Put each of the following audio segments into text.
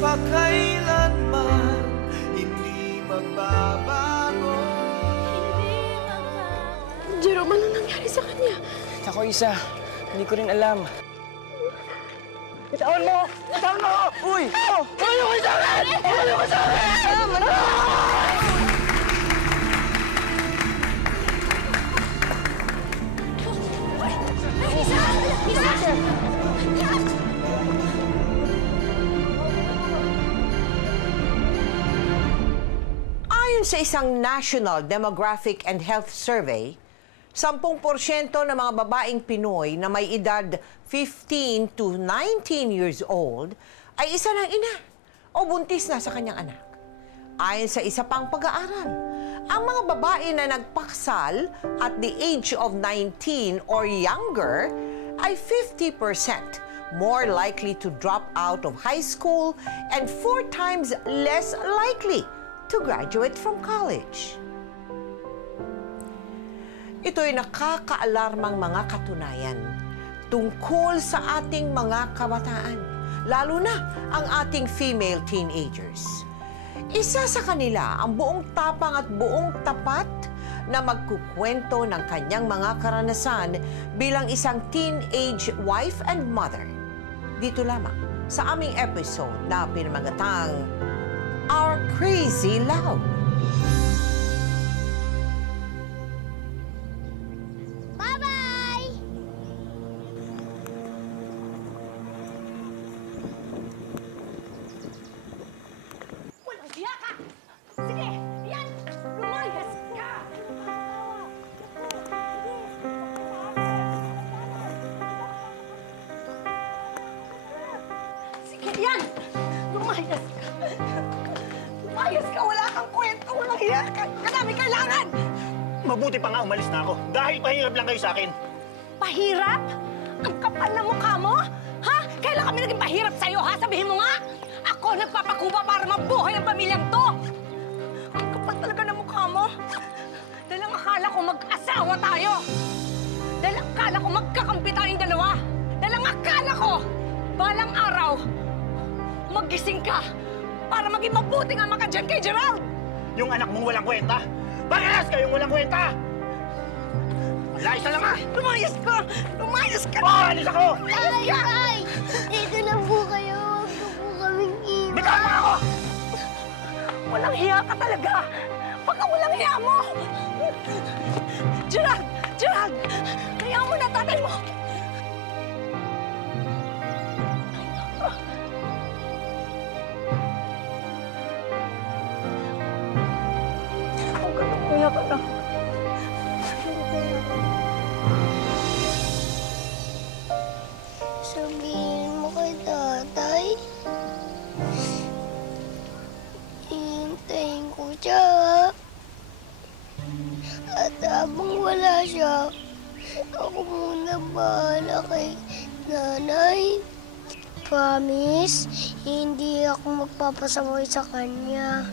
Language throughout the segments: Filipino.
magpakailanman hindi magbabago. Jerome, ano nangyari sa kanya? Ako, Isa. Hindi ko rin alam. Bitawan mo! Bitawan mo! Uy! Ayaw ko sa akin! Ayaw ko sa akin! Ayon sa isang National Demographic and Health Survey, 10% ng mga babaeng Pinoy na may edad 15 to 19 years old ay isa ng ina o buntis na sa kanyang anak. Ayon sa isa pang pag-aaral, ang mga babae na nagpaksal at the age of 19 or younger ay 50% more likely to drop out of high school and 4 times less likely to graduate from college. Ito'y nakakaalarmang mga katunayan tungkol sa ating mga kabataan, lalo na ang ating female teenagers. Isa sa kanila ang buong tapang at buong tapat na magkukwento ng kanyang mga karanasan bilang isang teenage wife and mother. Dito lamang sa aming episode na pinamagatang Our Crazy Love. Bye-bye! Walang hiya ka! Sige, yan! Lumayas ka! Sige, yan! Lumayas ka! Lumayas ka! Wala kang kwento! Walang hiya ka! Kadami kailangan! Mabuti pa nga umalis na ako dahil mahirap lang kayo sa akin. Pahirap? Ang kapal na mukha mo? Ha? Kailan kami naging pahirap sa'yo, ha? Sabihin mo nga! Ako nagpapakuba para mabuhay ang pamilyang to! Ang kapal talaga ng mukha mo! Dahil ang akala ko mag-asawa tayo! Dahil ang akala ko magkakampi tayong dalawa! Dahil ang akala ko, balang araw, magising ka para maging mabuting ama ka dyan kay Gerald! Yung anak mong walang kwenta! Parehas kayong walang kwenta! Malayas na lang ah! Lumayas ka! Lumayas ka! Oh, alis ako! Tay! Tay! Dito na po kayo. Huwag na po kaming iwan. Bitawan mo ako! Walang hiya ka talaga! Baka walang hiya mo! Gerald! Gerald! Kaya mo na tatay mo! Huwag ka nang umiyak ka na. Sabihin mo kay tatay. Hihintayin ko siya. At habang wala siya, ako muna bahala kay nanay. Promise, hindi ako magpapasaway sa kanya.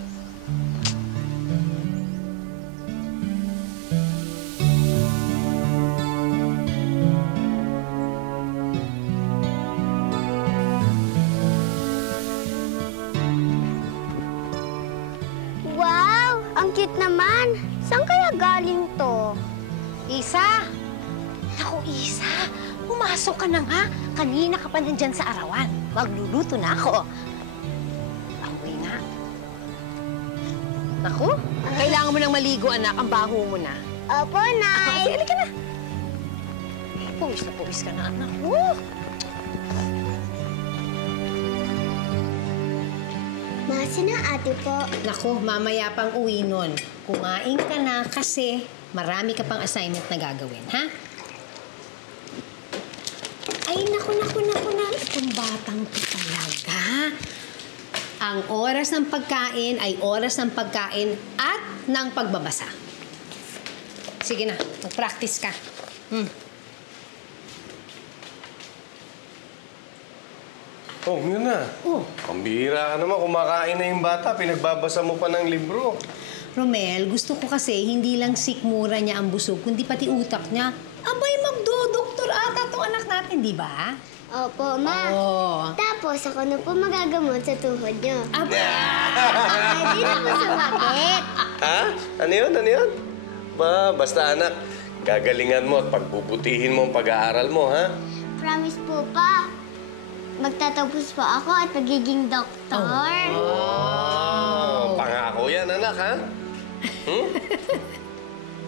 Wow! Ang cute naman! Saan kaya galing to? Isa! Naku, Isa! Pumasok ka na nga. Kanina ka pa nandyan sa arawan. Magluluto na ako. Amoy nga. Naku, kailangan mo nang maligo, anak. Ang baho mo na. Opo, Nay! Sige, halika na. Pawis na pawis ka na, anak. Woo! Masi na ate po. Naku, mamaya pang uwi nun. Kumain ka na kasi marami ka pang assignment na gagawin, ha? Ay, naku. Itong batang to talaga. Ang oras ng pagkain ay oras ng pagkain at ng pagbabasa. Sige na, mag-practice ka. Oh, yun na. Oh. Pambihira ka naman. Kumakain na yung bata. Pinagbabasa mo pa ng libro. Romel, gusto ko kasi hindi lang sikmura niya ang busog, kundi pati utak niya. Abay, magdodoktor ata tong anak natin, di ba? Opo, Ma. Oo. Tapos ako na po magagamot sa tuhod niyo. Aba! Hindi na po sumakit. Ha? Ano yun? Ano yun? Basta anak, gagalingan mo at pagbubutihin mo ang pag-aaral mo, ha? Promise po, Pa. Magtatapos po ako at magiging doktor. Oh, pangako yan, anak, ha?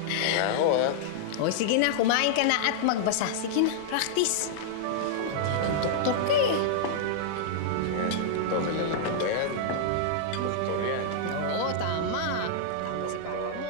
Pangako, ha? O, sige na. Kumain ka na at magbasa. Sige na. Practice. Doktor ka eh. Yan, ito, kilala mo ba yan? Doktor yan. Oo, tama. Tama si papa mo.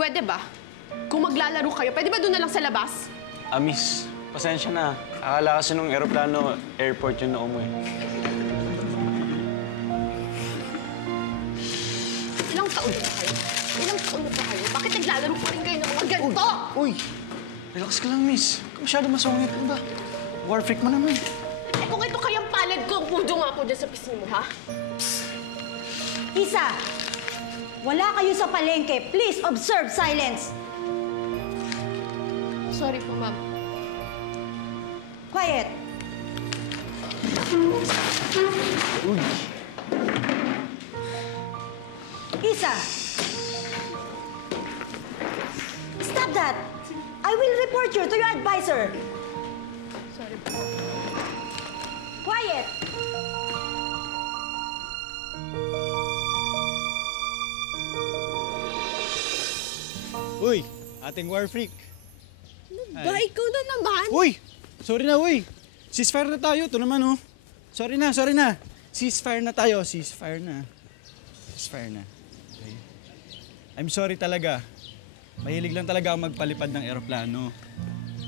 Pwede ba? Kung maglalaro kayo, pwede ba doon na lang sa labas? Miss, pasensya na. Akala kasi nung aeroplano, airport yung naumo eh. Ilang taon na ba kayo? Ilang taon na ba kayo? Bakit naglalaro pa rin kayo ng mga ganito? Uy! Relax ka lang, miss. Huwag masyado masungit. Ano ba? War freak mo naman. Eh kung ito kayang palad ko, pudo nga po dyan sa pisngi mo, ha? Isa! Wala kayo sa palengke. Please observe silence. Sorry po, ma'am. Quiet. Isa! Stop that! I will report you to your advisor. Sorry po. Quiet! Uy, ating war freak. Ba, ikaw na naman? Uy! Sorry na, uy. Ceasefire na tayo. Ito naman, oh. Sorry na. Ceasefire na tayo. Ceasefire na. Okay. I'm sorry talaga. Mahilig lang talaga ako magpalipad ng eroplano.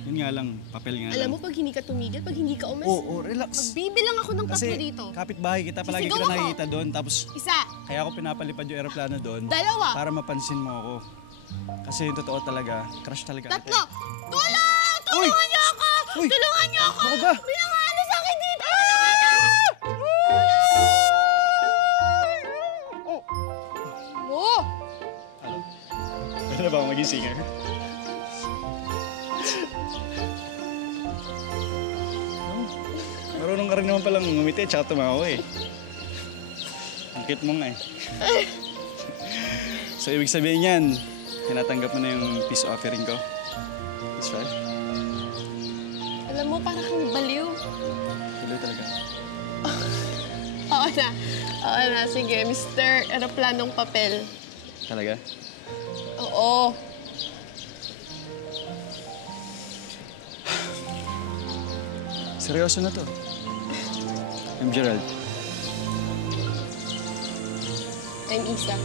Yun nga lang, papel nga lang. Alam mo, pag hindi ka tumigil, pag hindi ka umas... Oo, relax. Magbibilang ako ng Kasi tatlo dito. kapitbahay kita, palagi Sisigaw kita ako. nakikita doon. Tapos, Isa, kaya ako pinapalipad yung eroplano doon. Dalawa. Para mapansin mo ako. Kasi yung totoo talaga, crush talaga. tatlo. Tulong! Tulungan niyo ako! Uy! Tulungan niyo ako! Ako ba? May nangaano sa akin dito! Oh! Pwede na ba ako maging singer? Marunong ka rin naman palang ngumiti tsaka tumawa eh. Ang cute mo nga eh. So, ibig sabihin yan, tinatanggap mo na yung peace offering ko. That's right. Alam mo, parang kang baliw. Tuloy talaga. Oo na. Oo na. Sige, Mr. Aeroplanong Papel. Talaga? Oo. Seryoso na to. I'm Gerald. I'm Isa.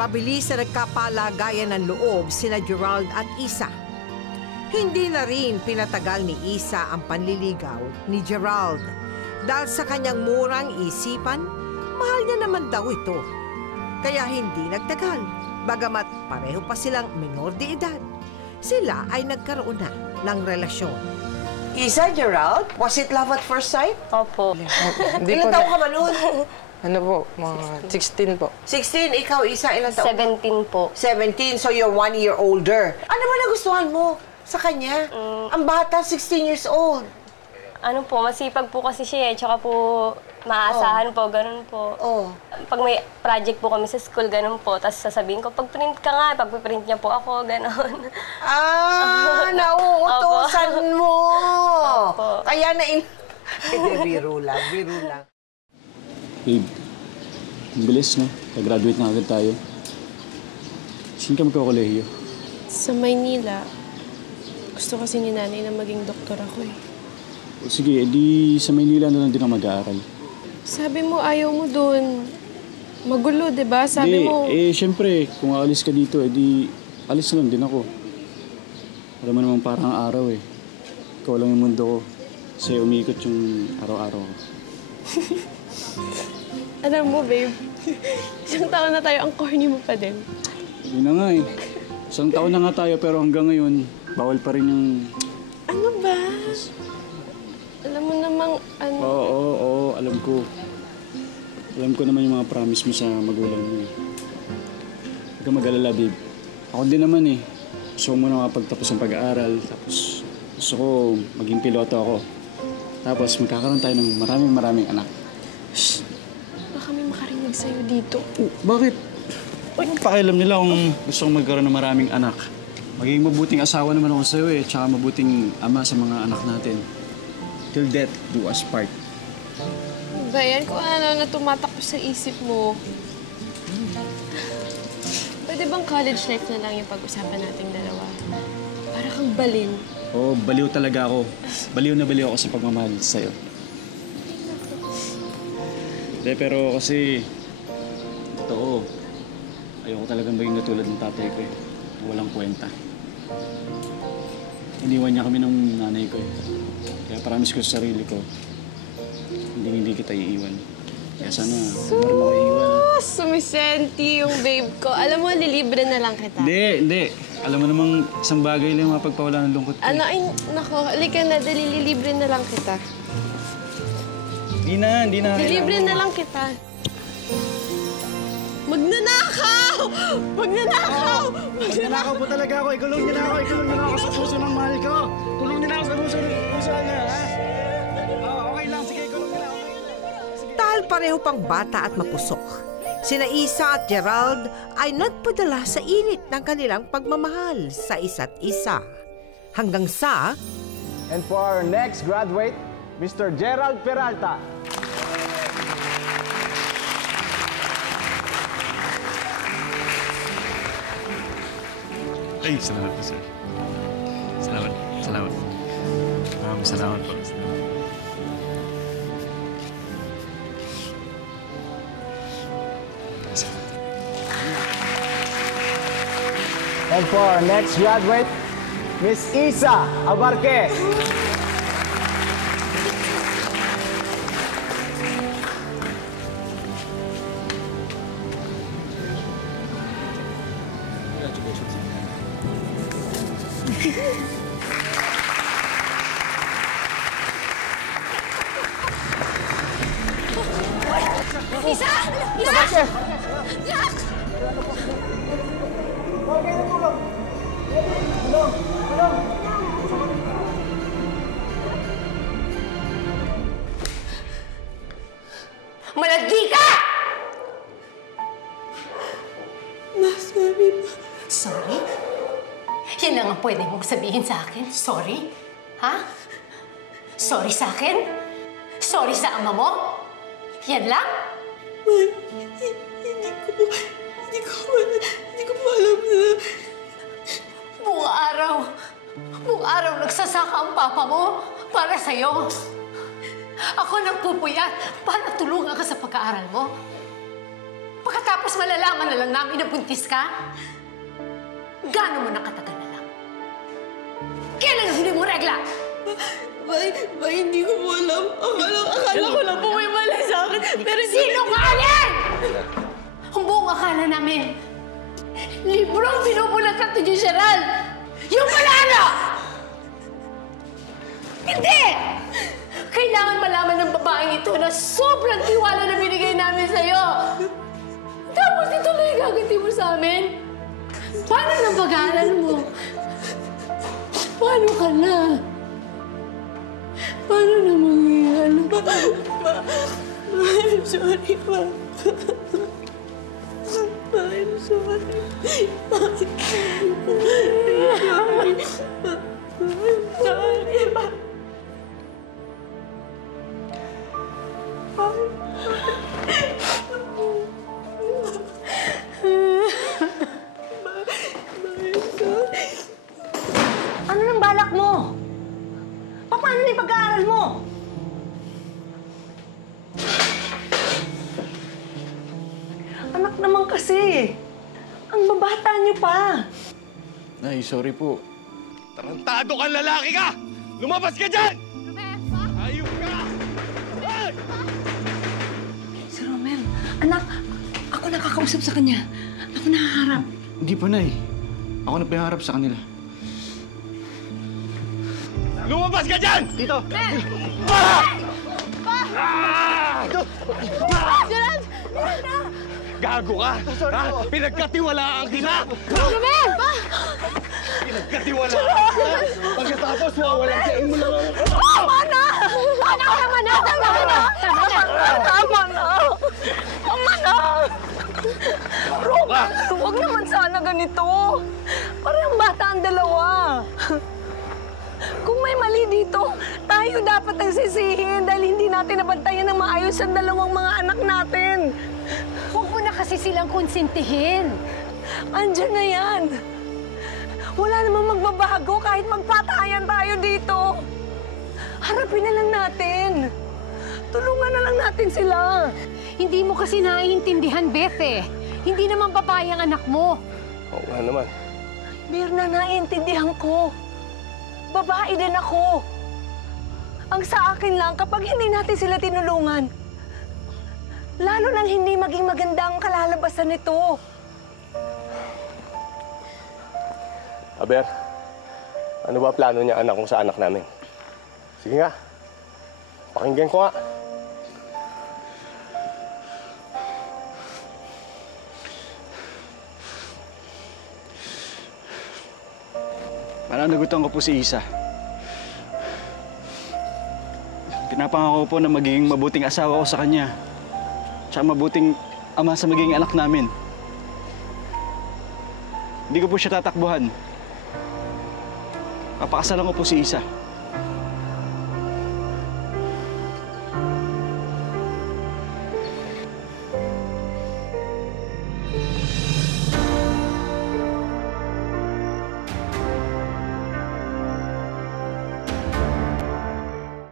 Mabilis na nagkapalagayan ng loob sina Gerald at Isa. Hindi na rin pinatagal ni Isa ang panliligaw ni Gerald. Dahil sa kanyang murang isipan, mahal niya naman daw ito. Kaya hindi nagtagal, bagamat pareho pa silang menor de edad. Sila ay nagkaroon na ng relasyon. Isa, Gerald, was it love at first sight? Opo. Ilan taon ka ba noon? Ano po, mga 16 po. 16, ikaw Isa, ilan taon? 17 po. 17, so you're 1 year older. Ano ba nagustuhan mo sa kanya? Ang bata, 16 years old. Ano po, masipag po kasi siya eh. Tsaka po, Maaasahan po, ganun po. Oh. Pag may project po kami sa school, ganun po. Tapos sasabihin ko, pag-print ka nga, pag-print niya po ako, ganun. Nauutosan mo! Opo. Kaya Hindi, biro lang. Babe, ang bilis, no? Pag-graduate na agad tayo. Saan ka magkakolehiyo? Sa Maynila, gusto kasi ni nanay na maging doktor ako eh. O sige, edi sa Maynila na lang din ako mag-aaral. Sabi mo, ayaw mo dun. Magulo, di ba? Sabi mo... Siyempre, kung aalis ka dito, edi alis na lang din ako. Alam mo naman parang araw eh. Ikaw lang yung mundo ko. Kasi umiikot yung araw-araw ko. Alam mo, babe, isang taon na tayo, ang corny mo pa din. Yun na nga eh. Isang taon na nga tayo pero hanggang ngayon, bawal pa rin yung... Ano ba? Alam mo namang ano... Oo, alam ko. Alam ko naman yung mga promise mo sa magulang mo eh. Huwag ka mag-alala, babe. Ako din naman eh. Gusto ko muna makapagtapos ng pag-aaral. Tapos gusto ko maging piloto ako. Tapos magkakaroon tayo ng maraming anak. Shh! Baka may makarinig sa'yo dito. Oh, bakit? Anong pakialam nila kung gusto kong magkaroon ng maraming anak? Magiging mabuting asawa naman ako sa'yo eh. Tsaka mabuting ama sa mga anak natin. Till death do us part. Ba yan kung ano na tumatakbo sa isip mo? Pwede bang college life na lang yung pag-usapan nating dalawa? Para kang balin. Oo, baliw talaga ako. Baliw na baliw ako sa pagmamahal sa'yo. Hindi, pero kasi... Totoo. Ayoko talagang maging katulad ng tatay ko eh. Walang kwenta. Iniwan niya kami ng nanay ko eh. Kaya promise ko sa sarili ko, hindi kita iiwan. Kaya sana, meron ako iiwan. Sumisenti yung babe ko. Alam mo, lilibre na lang kita. Hindi. Alam mo namang isang bagay lang mapagpawala ng lungkot ko. Ano, ay, nako, halika na, dali, lilibre na lang kita. Hindi na. Lilibre na lang kita. Magnanakaw! Magnanakaw po talaga ako. Ikulong niyo na ako sa puso ng mahal ko. Kulong niyo na ako sa puso niya, ha? Okay lang. Sige, ikulong niyo na. Dahil pareho pang bata at mapusok, sina Isa at Gerald ay nagpadala sa init ng kanilang pagmamahal sa isa't isa. Hanggang sa... And for our next graduate, Mr. Gerald Peralta. Ay, salamat po, sir. Salamat. Salamat po. And for our next graduate, Miss Isa Abarque. Isa! Yak! Malandi ka! Sorry pa. Sorry? Yan lang ang pwede mong sabihin sa akin? Sorry? Ha? Sorry sa akin? Sorry sa ama mo? Yan lang? Hindi ko po alam na... Buong araw nagsasaka ang papa mo para sa'yo. Ako nagpupuyat para tulungan ka sa pag-aaral mo. Pagkatapos malalaman na lang namin na buntis ka, gaano mo nakatagal na lang? Kailan ang huli mo regla? Hindi ko po alam. Akala ko lang po may mali sa akin. Pero sino ka alin? Ang buong akala namin, librong binubulatan ni Gerald. Yung pala ano? Hindi! Kailangan malaman ng babaeng ito na sobrang tiwala na binigay namin sa'yo. Tapos ito na yung gaganti mo sa amin. Paano na pag-aaral mo? Paano ka na? Paano na mangyayari? I'm sorry, Ma. I'm sorry. Ano nang balak mo? Paano na yung pag-aaral mo? Anak naman kasi. Ang babata niyo pa. Nay, sorry po. Tarantado kang lalaki ka! Lumabas ka dyan! Ayun ka! Ay! Si Romel, anak, ako nakakausap sa kanya. Ako nakaharap. Hindi pa, Nay. Ako na pinaharap sa kanila. Lumabas ka dyan! Tito! Gerald! Gago ka! Ha? Pinagkatiwalaan kita! Romel! Pinagkatiwalaan ka! Pagkatapos, wawalansain mo lang ako! Tama na! Tama na! Tama na! Romel, huwag naman sana ganito. Parang bata ang dalawa. Kung may mali dito, tayo dapat ang sisihin dahil hindi natin nabantayan ng maayos ang dalawang mga anak natin. Huwag mo na kasi silang konsintihin. Andiyan na yan. Wala namang magbabago kahit magpatayan tayo dito. Harapin na lang natin. Tulungan na lang natin sila. Hindi mo kasi naiintindihan, Beth eh. Hindi naman babae ang anak mo. Oo nga naman. Mirna, naiintindihan ko. Babae din ako. Ang sa akin lang, kapag hindi natin sila tinulungan, lalo nang hindi maging maganda ang kalalabasan nito. Aber, ano ba plano niya anak kong sa anak namin? Sige nga, pakinggan ko nga. Pananagutan ko po si Isa. Pinapangako po na magiging mabuting asawa ko sa kanya. Tsaka mabuting ama sa magiging anak namin. Hindi ko po siya tatakbuhan. Papakasalan ko po si Isa.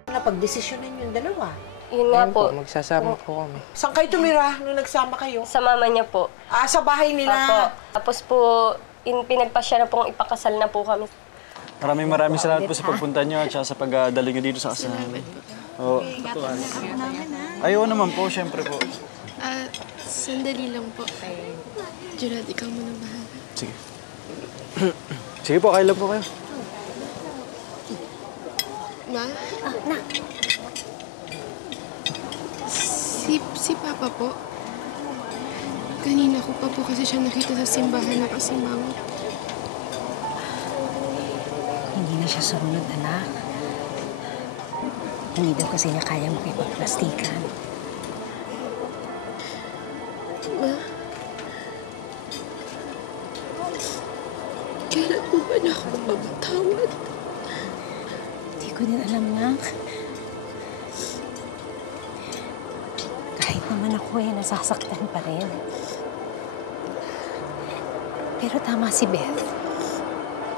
Napagdesisyonan yung dalawa. Yun nga Ayun po. Magsasama po kami. Saan kayo tumira nung nagsama kayo? Sa mama niya po. Sa bahay nila. Opo. Tapos po, pinagpasya na pong ipakasal na po kami. Maraming salamat po sa pagpunta niyo at sa pagdalo niyo dito sa kasal. Oo. Ayaw naman po, syempre po. Sandali lang po. Gerald, ikaw muna bahala. Sige. Sige po, kailan po kayo? Ma? Si Papa po. Kanina ko pa po kasi siya nakita sa simbahan na kasimangot. Hindi na siya sumunod, anak. Hindi daw kasi niya kaya makipagplastikan. Ma? Kailan po ba niya ako mapapatawad? Hindi ko din alam, anak. Kahit naman ako nasasaktan pa rin. Pero tama si Beth.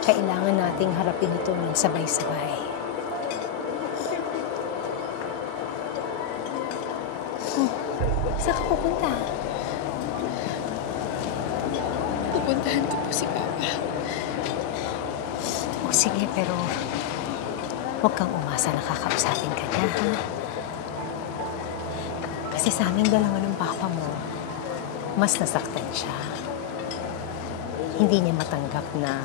Kailangan nating harapin ito ng sabay-sabay. Saan ka pupunta? Pupuntahan ko po si Papa. O sige, pero huwag kang umasa na kakausapin ka niya, ha? Kasi sa aming dalawa ng papa mo, mas nasaktan siya. Hindi niya matanggap na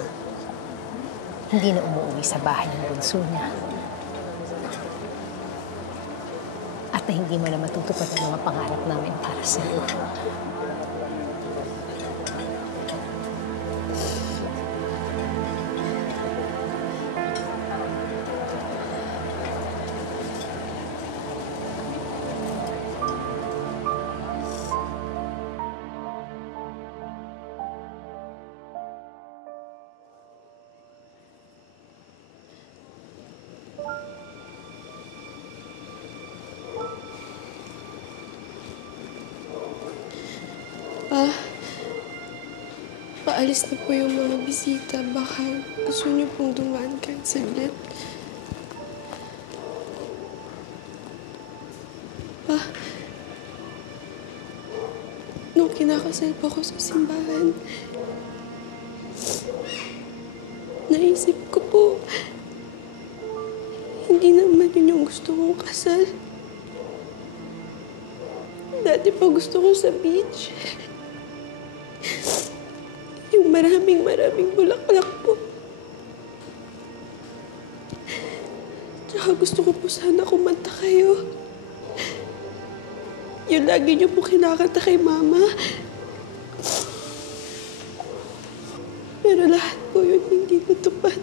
hindi na umuwi sa bahay ng bunso niya. At na hindi mo na matutupad ang mga pangarap namin para sa'yo. Pa, paalis na po yung mga bisita. Baka gusto niyo pong dumaan kahit saglit. Pa, nung kinakasal pa ko sa simbahan, naisip ko po, hindi naman yun yung gusto kong kasal. Dati pa gusto ko sa beach. Yung maraming bulaklak po. Tsaka gusto ko po sana kumanta kayo. Yung lagi niyo po kinakanta kay Mama. Pero lahat po yun hindi natupad.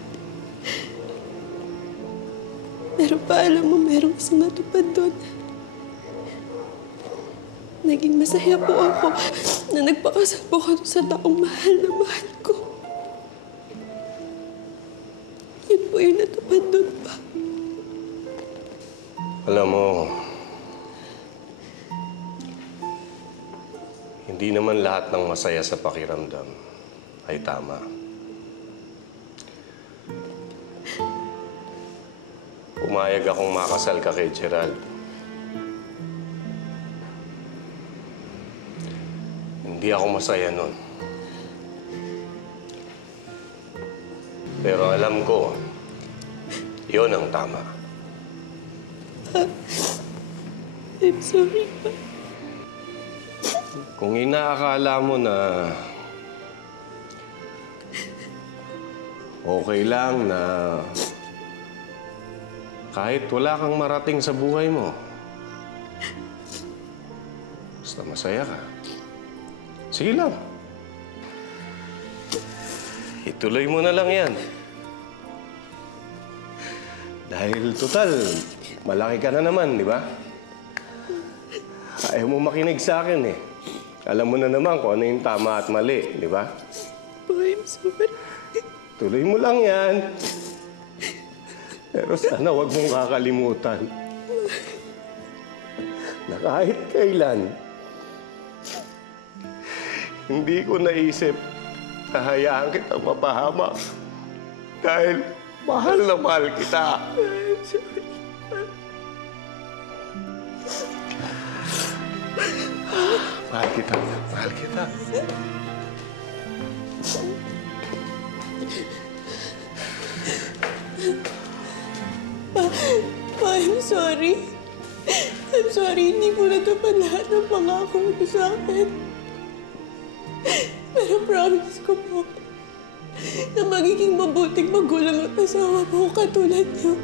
Pero pa alam mo, merong isang natupad doon. Naging masaya po ako na nagpakasal po ko sa taong mahal na mahal ko. Yun po yung natupad doon pa. Alam mo, hindi naman lahat ng masaya sa pakiramdam ay tama. Pumayag akong makasal ka kay Gerald. Hindi ako masaya nun. Pero alam ko, yun ang tama. I'm sorry, Pa. Kung inaakala mo na okay lang na kahit wala kang marating sa buhay mo, basta masaya ka, sige lang. Ituloy mo na lang yan. Dahil total, malaki ka na naman, di ba? Ayaw mo makinig sa akin eh. Alam mo na naman kung ano yung tama at mali, di ba? I'm sorry. Tuloy mo lang yan. Pero sana huwag mong kakalimutan na kahit kailan, hindi ko naisip na hayaan kitang mapahamak dahil mahal na mahal kita. Mahal kita. Mahal kita. Pa, I'm sorry. I'm sorry, hindi ko natupad lahat ng pangako niyo sa akin. Pero promise ko po na magiging mabuting magulang at asawa po katulad niyo.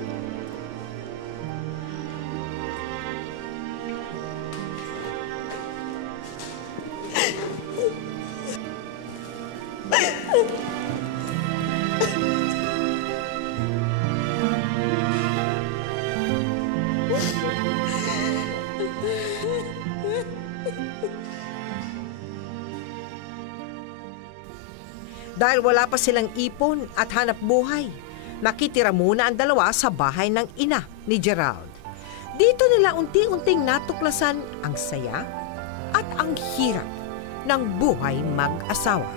Dahil wala pa silang ipon at hanap buhay, nakitira muna ang dalawa sa bahay ng ina ni Gerald. Dito nila unti-unting natuklasan ang saya at ang hirap ng buhay mag-asawa.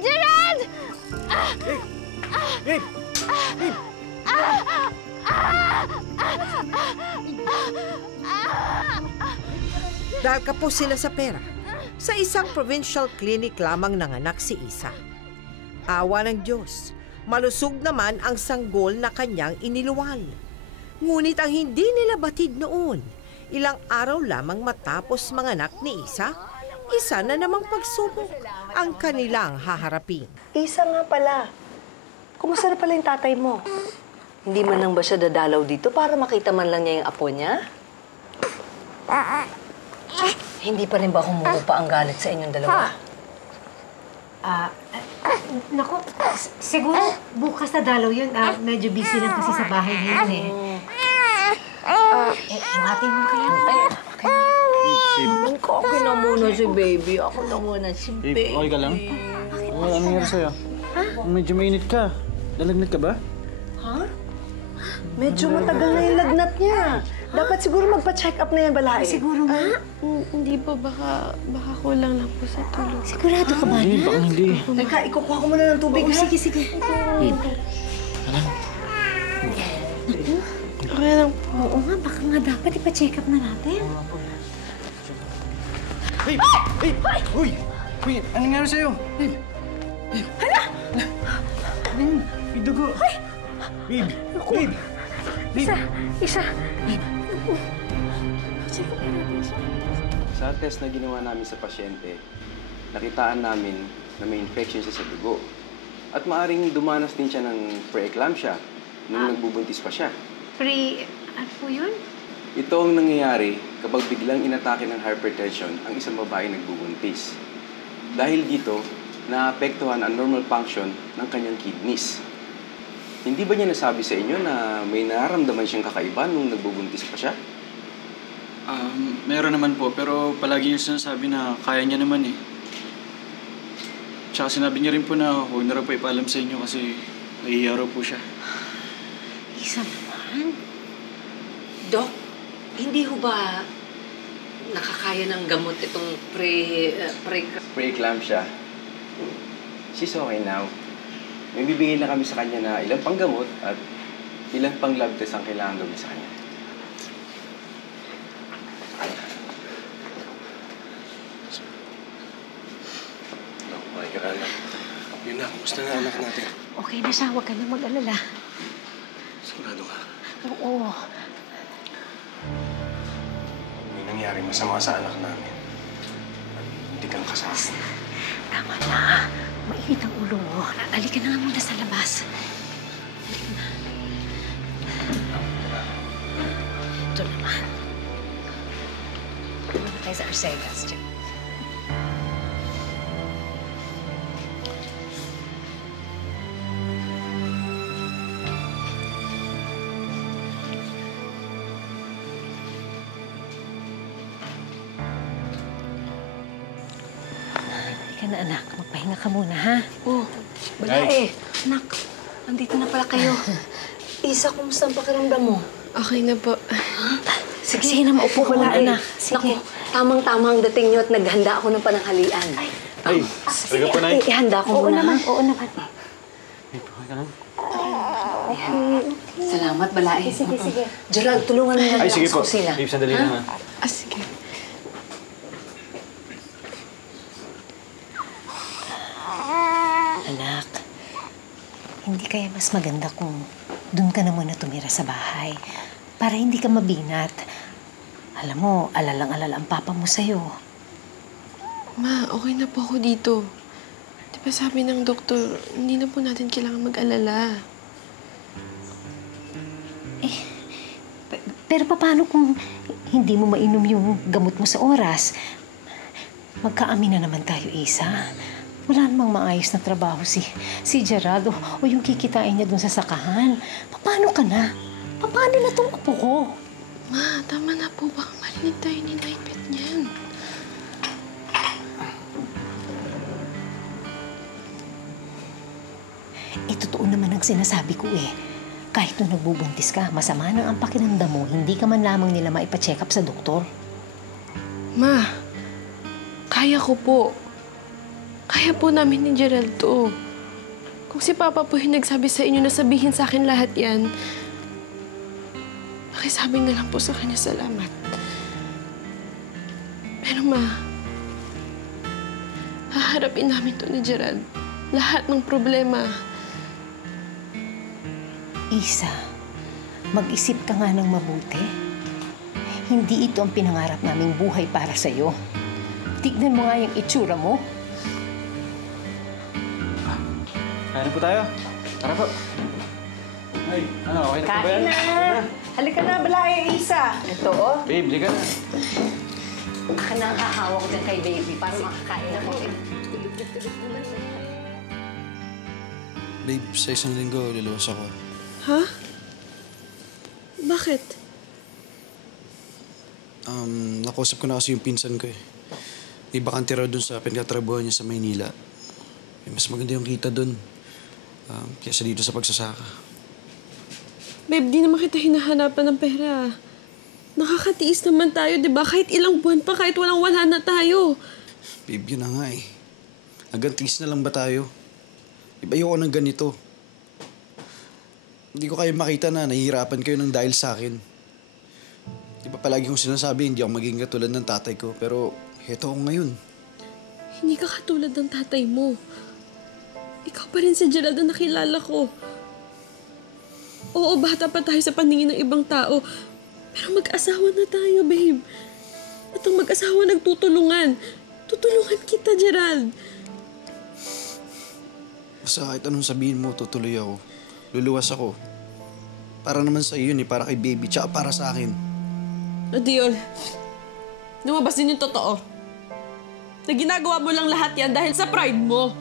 Gerald! Babe! Babe! Dahil kapos sila sa pera, sa isang provincial clinic lamang nanganak si Isa. Awa ng Diyos, malusog naman ang sanggol na kanyang iniluwal. Ngunit ang hindi nila batid noon, ilang araw lamang matapos manganak ni Isa, isa na namang pagsubok ang kanilang haharapin. Isa nga pala. Kumusta na pala yung tatay mo? Hindi man lang ba siya dadalaw dito para makita man lang niya yung apo niya? Hindi pa rin ba humuhupa ang galit sa inyong dalawa? Naku, siguro bukas na dalaw yun. Medyo busy lang kasi sa bahay ngayon eh. Buhatin mo kaya. Okay na muna si baby. Ako na muna si baby. Babe, okay ka lang? Ano nangyari sa'yo? Medyo mainit ka. Nalagnat ka ba? Ha? Medyo matagal na yung lagnat niya. Dapat siguro magpa-check up na yan, Balae. Siguro nga. Hindi po, baka kulang lang po sa tulog. Sigurado ka ba? Hindi, baka hindi. Teka, ikukuha ko muna ng tubig, ha? Sige, sige. Okay lang po. Oo nga, baka nga dapat ipa-check up na natin. Babe! Babe! Uy! Uy! Anong nangyari sa'yo? Babe! Hala! May dugo! Babe! Babe! Isa. Sa test na ginawa namin sa pasyente, nakitaan namin na may infection siya sa dugo. At maaring dumanas din siya ng pre-eclampsia nung nagbubuntis pa siya. Ano po yun? Ito ang nangyayari kapag biglang inatake ng hypertension ang isang babae nagbubuntis. Dahil dito, naapektuhan ang normal function ng kanyang kidneys. Hindi ba niya nasabi sa inyo na may nararamdaman siyang kakaiba nung nagbubuntis pa siya? Meron naman po, pero palagi niya sinasabi na kaya niya naman eh. Tsaka sinabi niya rin po na huwag na raw po ipaalam sa inyo kasi nahihiya raw po siya. Isa naman. Dok, hindi ho ba nakakaya ng gamot itong Pre-eclampsia. She's okay now. May bibigay na kami sa kanya na ilang panggamot at ilang pang lab test ang kailangan gawin sa kanya. Okay ka na lang. Yun na, kumusta na anak natin? Okay na siya, huwag ka na mag-alala. Sigurado ka. Oo. May nangyari masama sa anak namin. At hindi kang kasama. Tama na. Mainit ang ulo mo. Halika na nga muna sa labas. Halika na. Ito naman. Muna tayo sa Arcegas, Jack. Halika na, anak. Magpahinga ka muna, ha? Oh, Balae. Anak, nandito na pala kayo. Isa, kumusta ang pakiramdam mo? Okay na po. Sige na, maupo ka muna, anak. Sige. Naku, tamang-tama ang dating niyo at naghanda ako ng pananghalian. Ay, talaga po, Nay. Ihanda ko muna, ha? Oo naman. Okay ka lang? Salamat, Balae. Sige. Gerald, tulungan mo na Ay, sige po. ako sa kusina. Babe, sandali lang ha. Sige. Anak, hindi kaya mas maganda kung doon ka na muna tumira sa bahay para hindi ka mabinat. Alam mo, alalang-alala ang papa mo sa'yo. Ma, okay na po ako dito. Di ba sabi ng doktor, hindi na po natin kailangan mag-alala. Pero paano kung hindi mo mainom yung gamot mo sa oras? Magkaamin na naman tayo, Isa. Wala namang maayos na trabaho si Gerald o yung kikitain niya dun sa sakahan. Paano ka na? Paano na tong apo ko? Ma, tama na po. Baka marinig tayo ni Naipit niyan. Totoo naman ang sinasabi ko eh. Kahit nung nagbubuntis ka, masama nang ang pakiramdam mo, hindi ka man lamang nila maipa-check up sa doktor. Ma, kaya ko po. Kaya po namin ni Gerald to. Kung si Papa po yung nagsabi sa inyo na sabihin sa akin lahat yan, pakisabi na lang po sa kanya salamat. Pero ma, haharapin namin to ni Gerald. Lahat ng problema. Isa, mag-isip ka nga ng mabuti. Hindi ito ang pinangarap naming buhay para sa'yo. Tignan mo nga yung itsura mo. Kaya na po tayo. Tara po. Ay, ano, okay na ba Kain yan? na! Halika na, Balaya Isa. Ito, oh. Babe, liga na. Baka nakakahawak dyan kay baby para makakain ako. Babe, sa isang linggo, luluwas ako. Ha? Bakit? Nakausap ko na kasi yung pinsan ko eh. May bakante raw dun sa pinagtatrabuhan niya sa Maynila. Mas maganda yung kita dun. Kaysa dito sa pagsasaka. Babe, di naman kita hinahanapan ng pera. Nakakatiis naman tayo, di ba? Kahit ilang buwan pa, kahit walang-wala na tayo. Babe, yun na nga eh. Hanggang tiis na lang ba tayo? Iba ayoko ng ganito. Hindi ko kayo makita na nahihirapan kayo ng dahil sa akin. Di ba palagi kong sinasabi, hindi ako maging katulad ng tatay ko. Pero heto ako ngayon. Hindi ka katulad ng tatay mo. Ikaw pa rin si Gerald na nakilala ko. Oo, bata pa tayo sa paningin ng ibang tao. Pero mag-asawa na tayo, babe. At ang mag-asawa nagtutulungan. Tutulungan kita, Gerald. Basta kahit anong sabihin mo, tutuloy ako. Luluwas ako. Para naman sa iyo yun eh, para kay baby, tsaka para sa akin. Adiol, lumabas din yung totoo. Na ginagawa mo lang lahat yan dahil sa pride mo.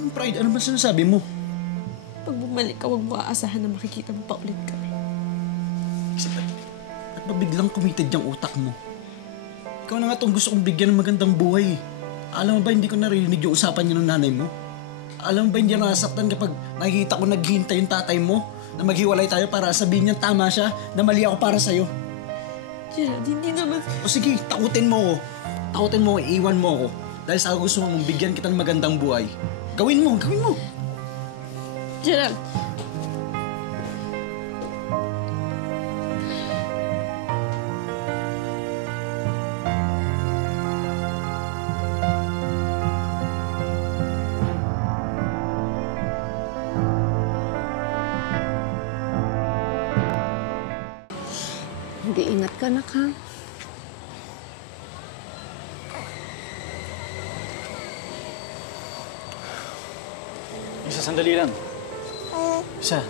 Ang pride? Ano ba sinasabi mo? Pag bumalik ka, huwag mo aasahan na makikita mo pa ulit kami. At ba biglang committed yung utak mo? Ikaw na nga itong gusto kong bigyan ng magandang buhay. Alam mo ba hindi ko narinig yung usapan niyo ng nanay mo? Alam mo ba hindi nasaktan kapag nakikita ko naghihintay yung tatay mo na maghiwalay tayo para sabihin niya tama siya na mali ako para sa'yo? Gerald, hindi naman... O sige, takutin mo ako. Takutin mo ako, iiwan mo ako. Dahil sa gusto mong bigyan kita ng magandang buhay. Gawin mo, gawin mo. Gerald. Hindi, ingat ka na ka. Isa, sandali lang. Isa.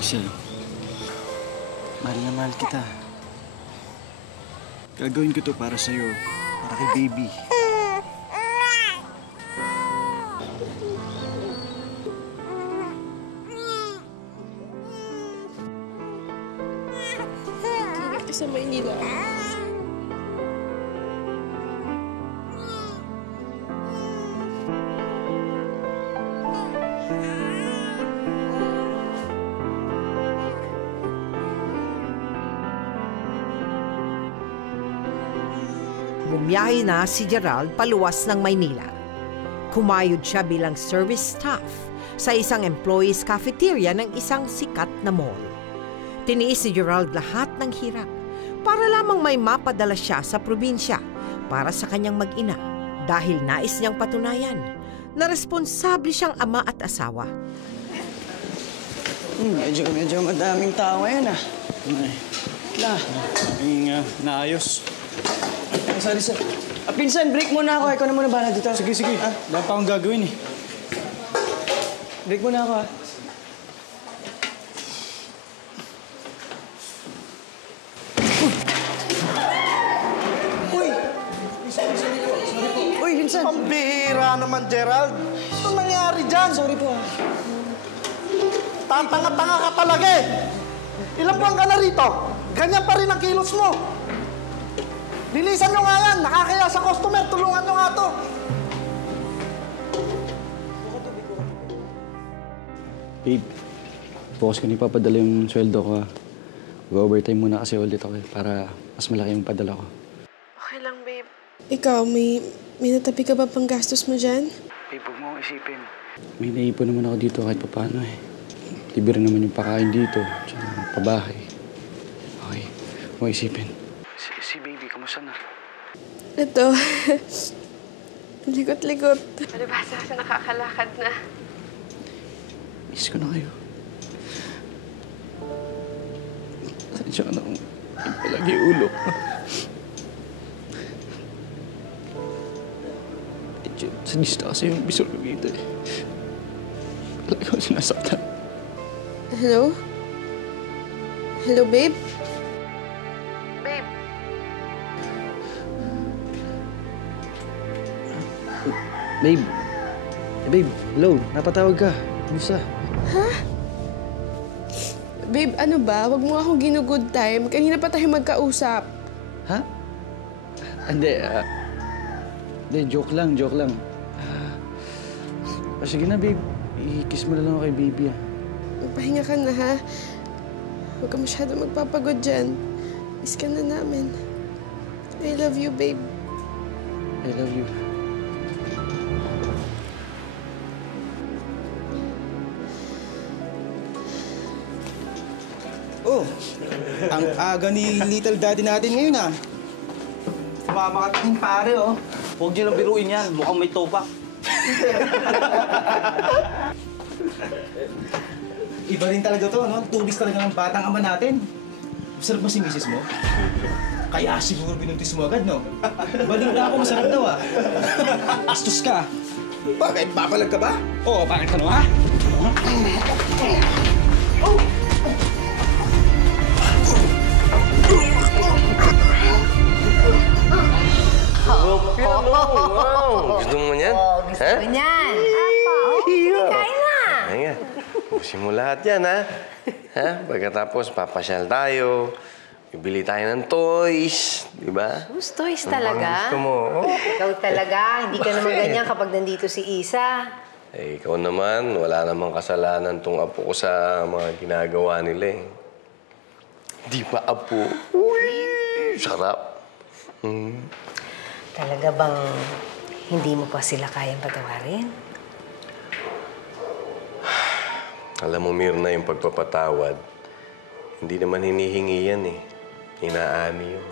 Isa. Mahal na mahal kita. Gagawin ko to para sa'yo. Para kay baby. Sa Maynila. Bumiyahe na si Gerald paluwas ng Maynila. Kumayod siya bilang service staff sa isang employees cafeteria ng isang sikat na mall. Tiniis ni Gerald lahat ng hirap para lamang may mapadala siya sa probinsya para sa kanyang mag-ina dahil nais niyang patunayan na responsable siyang ama at asawa. Medyo madaming tao ngayon ah. Naayos. Sorry, sir. Pinsan, break muna ako. Ikaw na muna bahala dito. Sige. Dahil pa akong gagawin eh. Break muna ako, Uy, Vincent! Pambihira naman, Gerald. Ano nangyari dyan? Sorry po, Tatanga-tanga ka talaga eh. Ilang buwan ka na rito? Ganyan pa rin ang kilos mo. Bilisan nyo nga yan. Nakakaya sa customer. Tulungan nyo nga to. Babe, bukas ko na ipapadala yung sweldo ko ha. Mag-overtime muna kasi ulit ako eh, para mas malaki yung padala ko. Okay lang, babe. Ikaw, may natabi ka ba pang gastos mo dyan? Babe, huwag mo akong isipin. May naipon naman ako dito kahit paano eh. Libre naman yung pakain dito, tsaka pabahay. Okay, huwag mo isipin. Si baby, kamusta na? Ito. Likot-likot. Palibasa sa nakakalakad na. Miss ko na kayo. Sadya ka na kung palagi ulo. Sadista kasi yung bisor ko dito eh. Palagi ko sinasaktan. Hello? Hello, babe? Babe. Babe, hello. Napatawag ka. Kumusta? Ha? Babe, ano ba? Huwag mo akong ginugood time. Kanina pa tayo magkausap. Ha? Hindi, joke lang. Sige na, babe. I-kiss mo na lang ako kay baby, Pahinga ka na, ha? Huwag ka masyado magpapagod dyan. Miss ka na namin. I love you, babe. I love you. Oh, ang aga ni Little Daddy natin ngayon, ah. Sumama ka tingin, pare, oh. Huwag niyo lang biruin yan. Mukhang may topak. Iba rin talaga to, no? Tubis talaga ng batang ama natin. Masarap ba si misis mo? Kaya siguro binuntis mo agad, no? Balita ako, masarap daw, ah. Astos ka. Bakit? Papalag ka ba? Oo, bakit ano, ha? Oh! Wow! Gusto mo niyan? Gusto ko niyan. Kain na. Ayan. Pusin mo lahat yan, ha? Ha? Pagkatapos, papasyal tayo. Bibili tayo ng toys. Di ba? Toys talaga? Gusto mo? Oh. Ikaw talaga. Hindi ka naman ganyan kapag nandito si Isa. Eh, ikaw naman, wala namang kasalanan tong apo ko sa mga ginagawa nila eh. Di ba, apo? Uy! Sarap. Talaga bang hindi mo pa sila kayang patawarin? Alam mo, Mirna, yung pagpapatawad, hindi naman hinihingi yan eh. Inaani yun.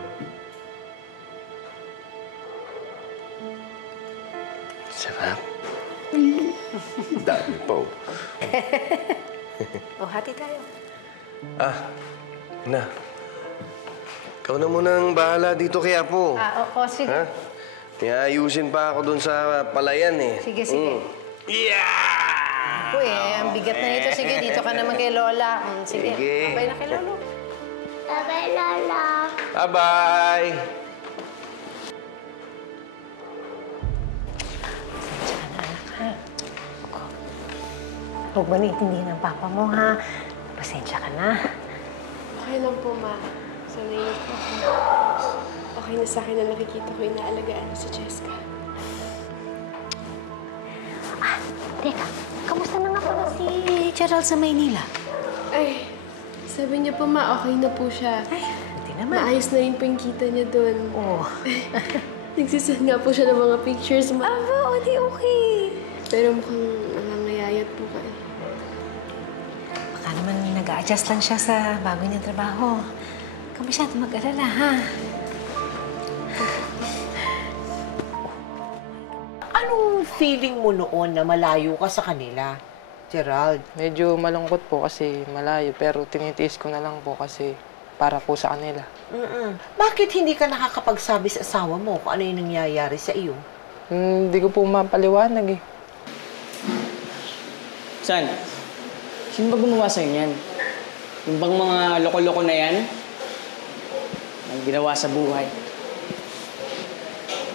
Sarap. Dami pa, oh. Hati tayo. Na. Ikaw na munang bahala dito kay Apo. Sige. Ha? May ayusin pa ako dun sa palayan eh. Sige. Yeah! Ako ang bigat na nito. Sige, dito ka naman kay Lola. Sige. Babay na kay Lolo. Bye-bye, Lola. Bye-bye! Huwag ba naiintindihan ng papa mo, ha? Pasensya ka na. Okay lang po, Ma. Sanay na po ako. Okay na sa akin na nakikita ko inaalagaan si Cheska. Teka, kamusta na nga pala si Gerald sa Maynila? Ay, sabi niya po, Ma, okay na po siya. Ay, buti naman. Maayos na rin po yung kita niya doon. Oo. Nagsisend nga po siya ng mga pictures, Ma. Di okay. Pero mukhang nangangayayat po kayo. Baka naman nag-a-adjust lang siya sa bago niyang trabaho. Huwag ka masyado mag-alala, ha? Anong feeling mo noon na malayo ka sa kanila, Gerald? Medyo malungkot po kasi malayo, pero tinitiis ko na lang po kasi para po sa kanila. Bakit hindi ka nakakapagsabi sa asawa mo kung ano yung nangyayari sa iyo? Hindi ko po mapaliwanag eh. San? Sino ba gumawa sa'yo niyan? Yung bang mga loko-loko na yan? Ang ginawa sa buhay.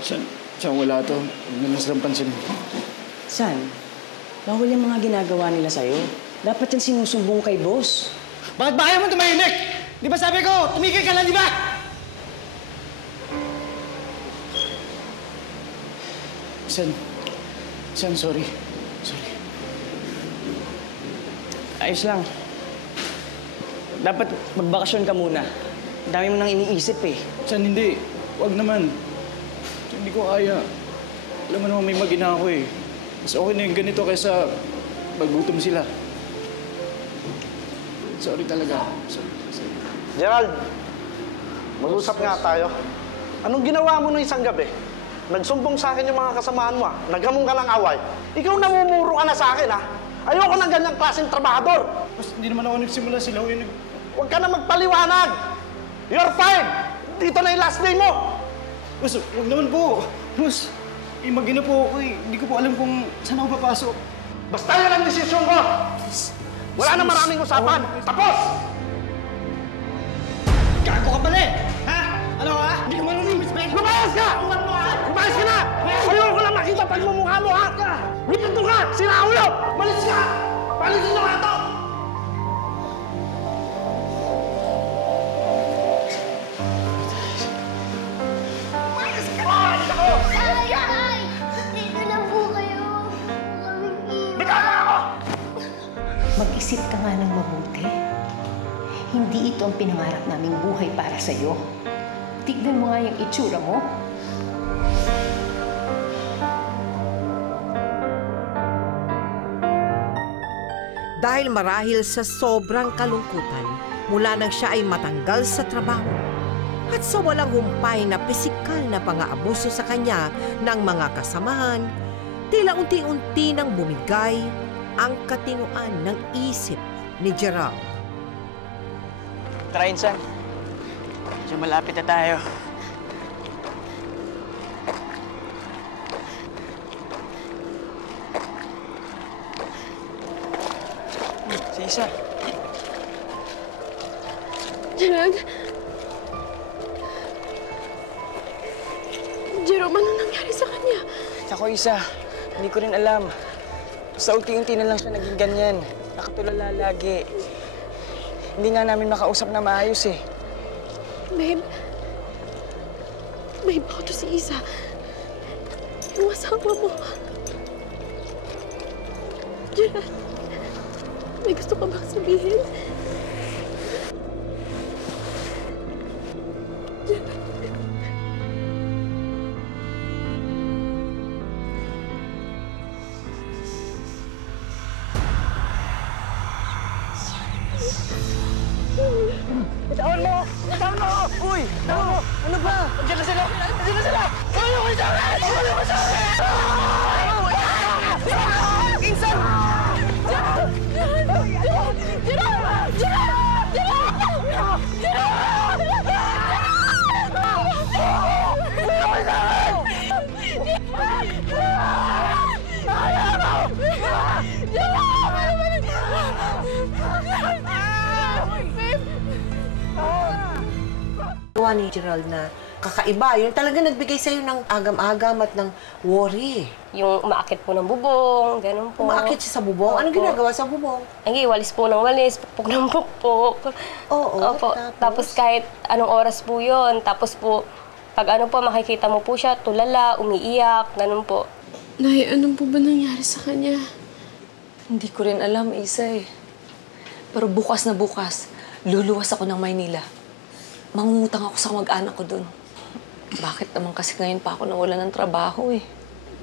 Saan wala to? Huwag na mas pansin. San? Bawal yung mga ginagawa nila sa'yo. Dapat yan sinusumbong kay boss. Bakit ba ayaw mo tumahimik? Di ba sabi ko, tumigil ka lang, di ba? San, sorry. Ayos lang. Dapat magbakasyon ka muna. Ang dami mo nang iniisip eh. San, hindi. Huwag naman. Hindi ko kaya. Alam mo naman may mag-ina ako eh. Mas okay na yung ganito kaysa magutom sila. Sorry talaga. Sorry. Gerald, mag-usap nga tayo. Anong ginawa mo nung isang gabi? Nagsumbong sa akin yung mga kasamahan mo, naghamon ka ng away. Ikaw namumuro ka na sa akin, ha? Ayoko ng ganyang klaseng trabahador. Mas hindi naman ako nagsimula sila. Huwag ka na magpaliwanag. You're fired. Dito na yung last day mo. Boss, huwag naman po. Boss, Eh, mag-ina po ako eh. Hindi ko po alam kung saan ako papasok. Basta yan ang desisyon ko! Wala na maraming usapan! Tapos! Gago ka pala eh! Ha? Ano ka? Hindi ka marunong respect? Lumayas ka! Lumayas ka na! Ayoko lang makita pagmumukha mo, ha? Dito ka! Sira ulo! Malis ka! Palitin nyo nga ito! Umayas ka na! Tay! Dito na po kayo. Bitawan na ako! Mag-isip ka nga ng mabuti. Hindi ito ang pinangarap naming buhay para sa'yo. Tignan mo nga yung itsura mo. Dahil marahil sa sobrang kalungkutan, mula nang siya ay matanggal sa trabaho at sa walang humpay na pisikal na pang-aabuso sa kanya ng mga kasamahan, tila unti-unti nang bumigay ang katinoan ng isip ni Gerald. Tara, Insan. So, malapit na tayo. Si Isa. Gerald? Jerome, ano nangyari sa kanya? Ako, Isa. Hindi ko rin alam. Basta unti-unti na lang siya naging ganyan. Nakatulala lagi. Hindi nga namin makausap na maayos eh. Babe. Babe, ako to si Isa. Yung asawa mo. Gerald, may gusto ka bang sabihin? Gerald. Bitawan mo! Bitawan mo! Uy! Bitawan mo! Ano ba? Andiyan na sila! Andiyan na sila! Uy! Uy! Sa akin! Uy! Uy! Sa akin! Insan! Gerald! Gerald! Gerald! Gerald! Gawa ni Gerald na kakaiba. Yun talaga nagbigay sa'yo ng agam-agam at ng worry. Yung umaakit po ng bubong, ganun po. Umaakit siya sa bubong? Anong ginagawa sa bubong? Ay, walis po ng walis, pukpok ng pukpok. Oo, Opo. Tapos kahit anong oras po yun. Tapos po, pag ano po, makikita mo po siya, tulala, umiiyak, ganun po. Nay, anong po ba nangyari sa kanya? Hindi ko rin alam, Isa eh. Pero bukas na bukas, luluwas ako ng Maynila. Mangungutang ako sa mag-anak ko dun. Bakit naman kasi ngayon pa ako nawalan ng trabaho eh?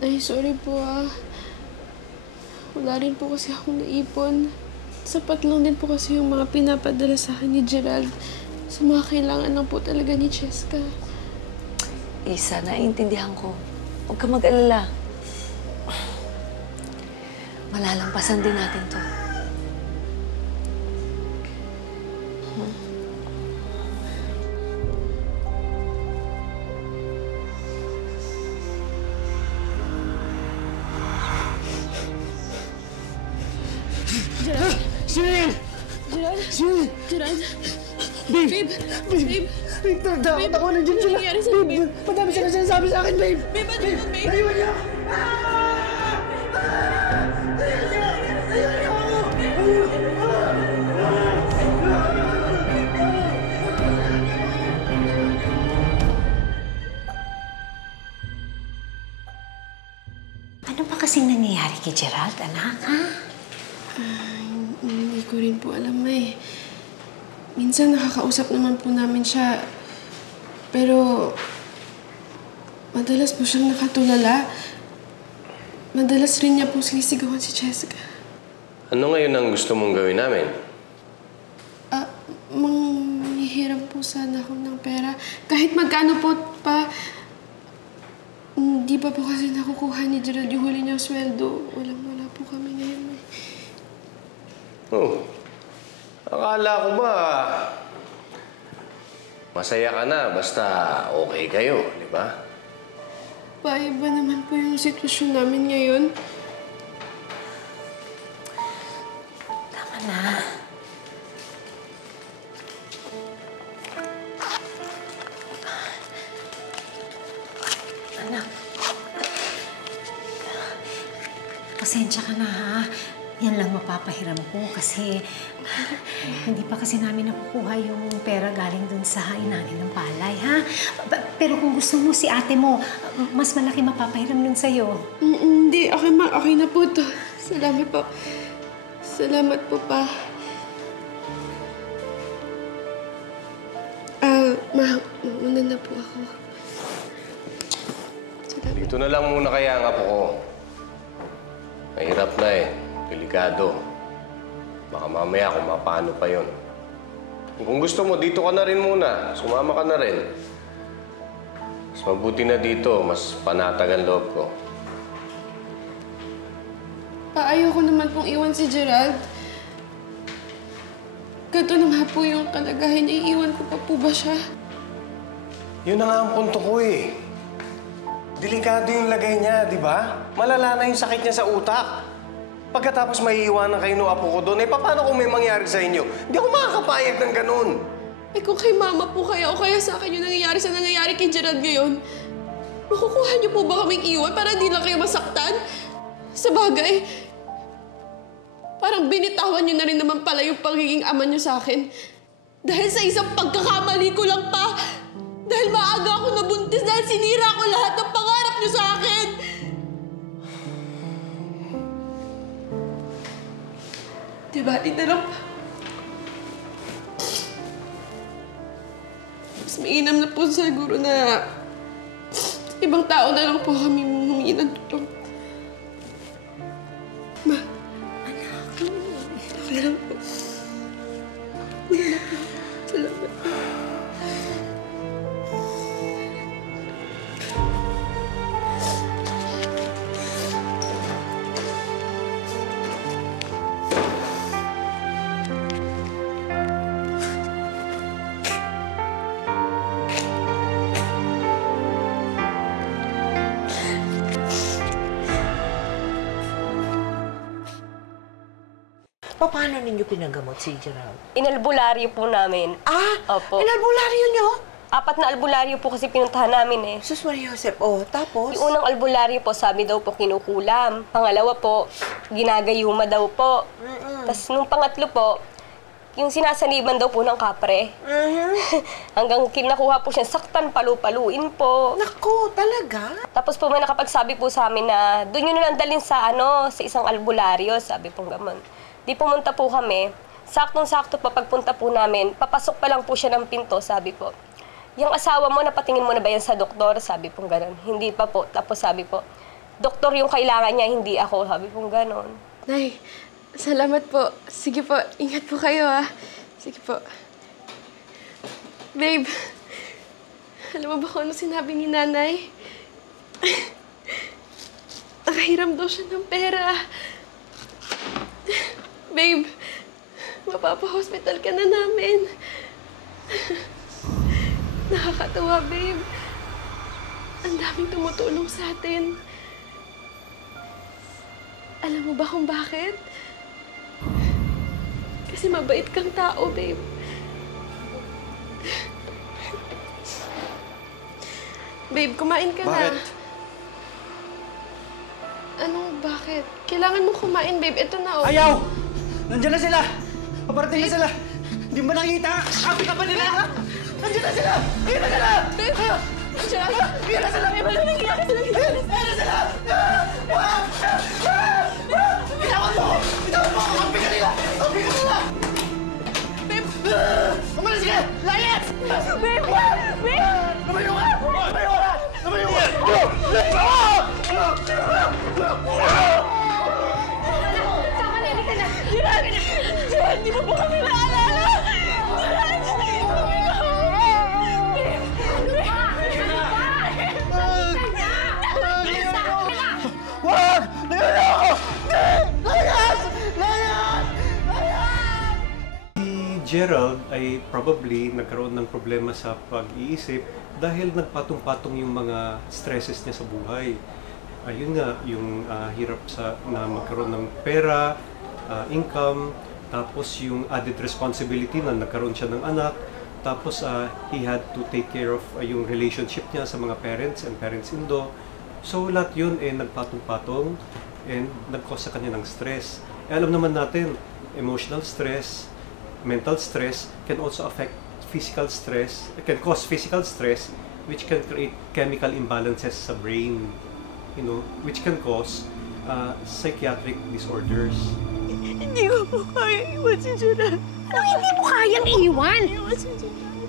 Ay, sorry po ah. Wala rin po kasi akong naipon. Sapat lang din po kasi yung mga pinapadala sa akin ni Gerald. Sa mga kailangan lang po talaga ni Cheska. Isa, naiintindihan ko. Huwag ka mag-alala. Malalampasan din natin to. Gerald! Sino? Gerald! Sino? Gerald! Babe! Babe! Babe, takot ako nandiyan sila. Ano nangyari sa'yo, babe? Madami sila sinasabi sa akin, babe! Babe, ano yun, babe? Ayun niya! Ano ba kasing nangyayari kay Gerald, anak, ha? Hindi ko rin po alam eh. Minsan nakakausap naman po namin siya. Pero madalas po siyang nakatulala. Madalas rin niya po sinisigawan si Jessica. Ano ngayon ang gusto mong gawin namin? Manghihiram po sana ako ng pera. Kahit magkano po pa, hindi pa po kasi nakukuha ni Gerald yung huli niyang sweldo. Walang-wala po kami ngayon eh. Oh, akala ko ba masaya ka na basta okay kayo, di ba? Paiba naman po yung sitwasyon namin ngayon. Tama na. Anak. Pasensya ka na, ha? Yan lang mapapahiram ko kasi hindi pa kasi namin nakukuha yung pera galing dun sa inanin ng palay, ha? Pero kung gusto mo si ate mo, mas malaki mapapahiram dun sa'yo. Hindi, okay ma, okay na po to. Salamat po. Salamat po pa. Ma, mauna na po ako. Dito na lang muna kaya ang apo ko. Mahirap na eh. Delikado. Baka mamaya kung mapano pa yun. Kung gusto mo, dito ka na rin muna. Sumama ka na rin. Mas mabuti na dito. Mas panatag ang loob ko. Pa, ayoko naman pong iwan si Gerald. Ganito na nga po yung kalagayan niya. Iiwan ko pa po ba siya? Yun na nga ang punto ko eh. Delikado yung lagay niya, di ba? Malala na yung sakit niya sa utak. Pagkatapos maiiwanan kayo ng apo ko doon, eh paano kung may mangyari sa inyo? Hindi ako makakapayag ng ganun. Eh kung kay mama po kaya o kaya sa akin yung nangyayari kay Gerald ngayon, makukuha niyo po ba kaming iwan para di lang kayo masaktan? Sa bagay, parang binitawan niyo na rin naman pala yung pagiging ama niyo sa akin. Dahil sa isang pagkakamali ko lang pa. Dahil maaga ako nabuntis dahil sinira ko lahat ng pangarap niyo sa akin. Diba, na lang pa. Mas mainam na po siguro na ibang tao na lang po kami humingi ng tulong. Ma. Anak. Okay lang po. Salamat po. Paano ninyo pinagamot si Gerald? Inalbularyo po namin. Opo. Inalbularyo nyo? 4 na albularyo po kasi pinuntahan namin eh. Sus Maria Josep, tapos? Yung unang albularyo po, sabi daw po kinukulam. Pangalawa po, ginagayuma daw po. Tapos nung pangatlo po, yung sinasaniban daw po ng kapre. Hanggang kinakuha po siya, saktan, palu-paluin po. Naku, talaga? Tapos po may nakapagsabi po sa amin na doon yun na lang dalhin sa sa isang albularyo, sabi po gaman. Di pumunta po kami. Saktong-sakto pa pagpunta po namin, papasok pa lang po siya ng pinto, sabi po. Yung asawa mo, napatingin mo na ba yan sa doktor? Sabi po gano'n. Hindi pa po. Tapos sabi po, doktor yung kailangan niya, hindi ako. Sabi po gano'n. Nay, salamat po. Sige po, ingat po kayo Sige po. Babe, alam mo ba kung ano sinabi ni nanay? Nakahiram daw siya ng pera. Babe, mapapa-hospital ka na namin. Nakakatawa, babe. Ang daming tumutulong sa atin. Alam mo ba kung bakit? Kasi mabait kang tao, babe. Babe, kumain ka na. Bakit? Anong bakit? Kailangan mo kumain, babe. Ito na, Ayaw! Nandiyan na sila! Paparating na sila! Hindi mo nakikita? Api ka pa nila, ha? Nandiyan na sila! Ayun na sila! Babe! Nandiyan! Ayun na sila! Babe, ano nangyayari sa nangyayari? Ayun na sila! Bitawan mo! Bitawan mo! Api ka nila! Api ka nila! Babe! Umalis ka! Layas! Babe! Babe! Lumayo ka! Lumayo ka! Lumayo ka! Tama na, halika na! Gerald! Gerald, di mo po kami naalala! Gerald! Wag! Nagano ako! Layas! Layas! Si Gerald ay probably nagkaroon ng problema sa pag-iisip dahil nagpatong-patong yung mga stresses niya sa buhay. Ayun nga, yung hirap na magkaroon ng pera, income, tapos yung added responsibility na nagkaroon siya ng anak, tapos he had to take care of yung relationship niya sa mga parents and parents-in-law. So lahat yun nagpatong-patong and nag-cause sa kanya ng stress. Alam naman natin, emotional stress, mental stress can also affect physical stress, can cause physical stress, which can create chemical imbalances sa brain, which can cause psychiatric disorders. Hindi ko po kaya iwan si Gerald. Ano hindi mo kayang iwan? Iwan si Gerald.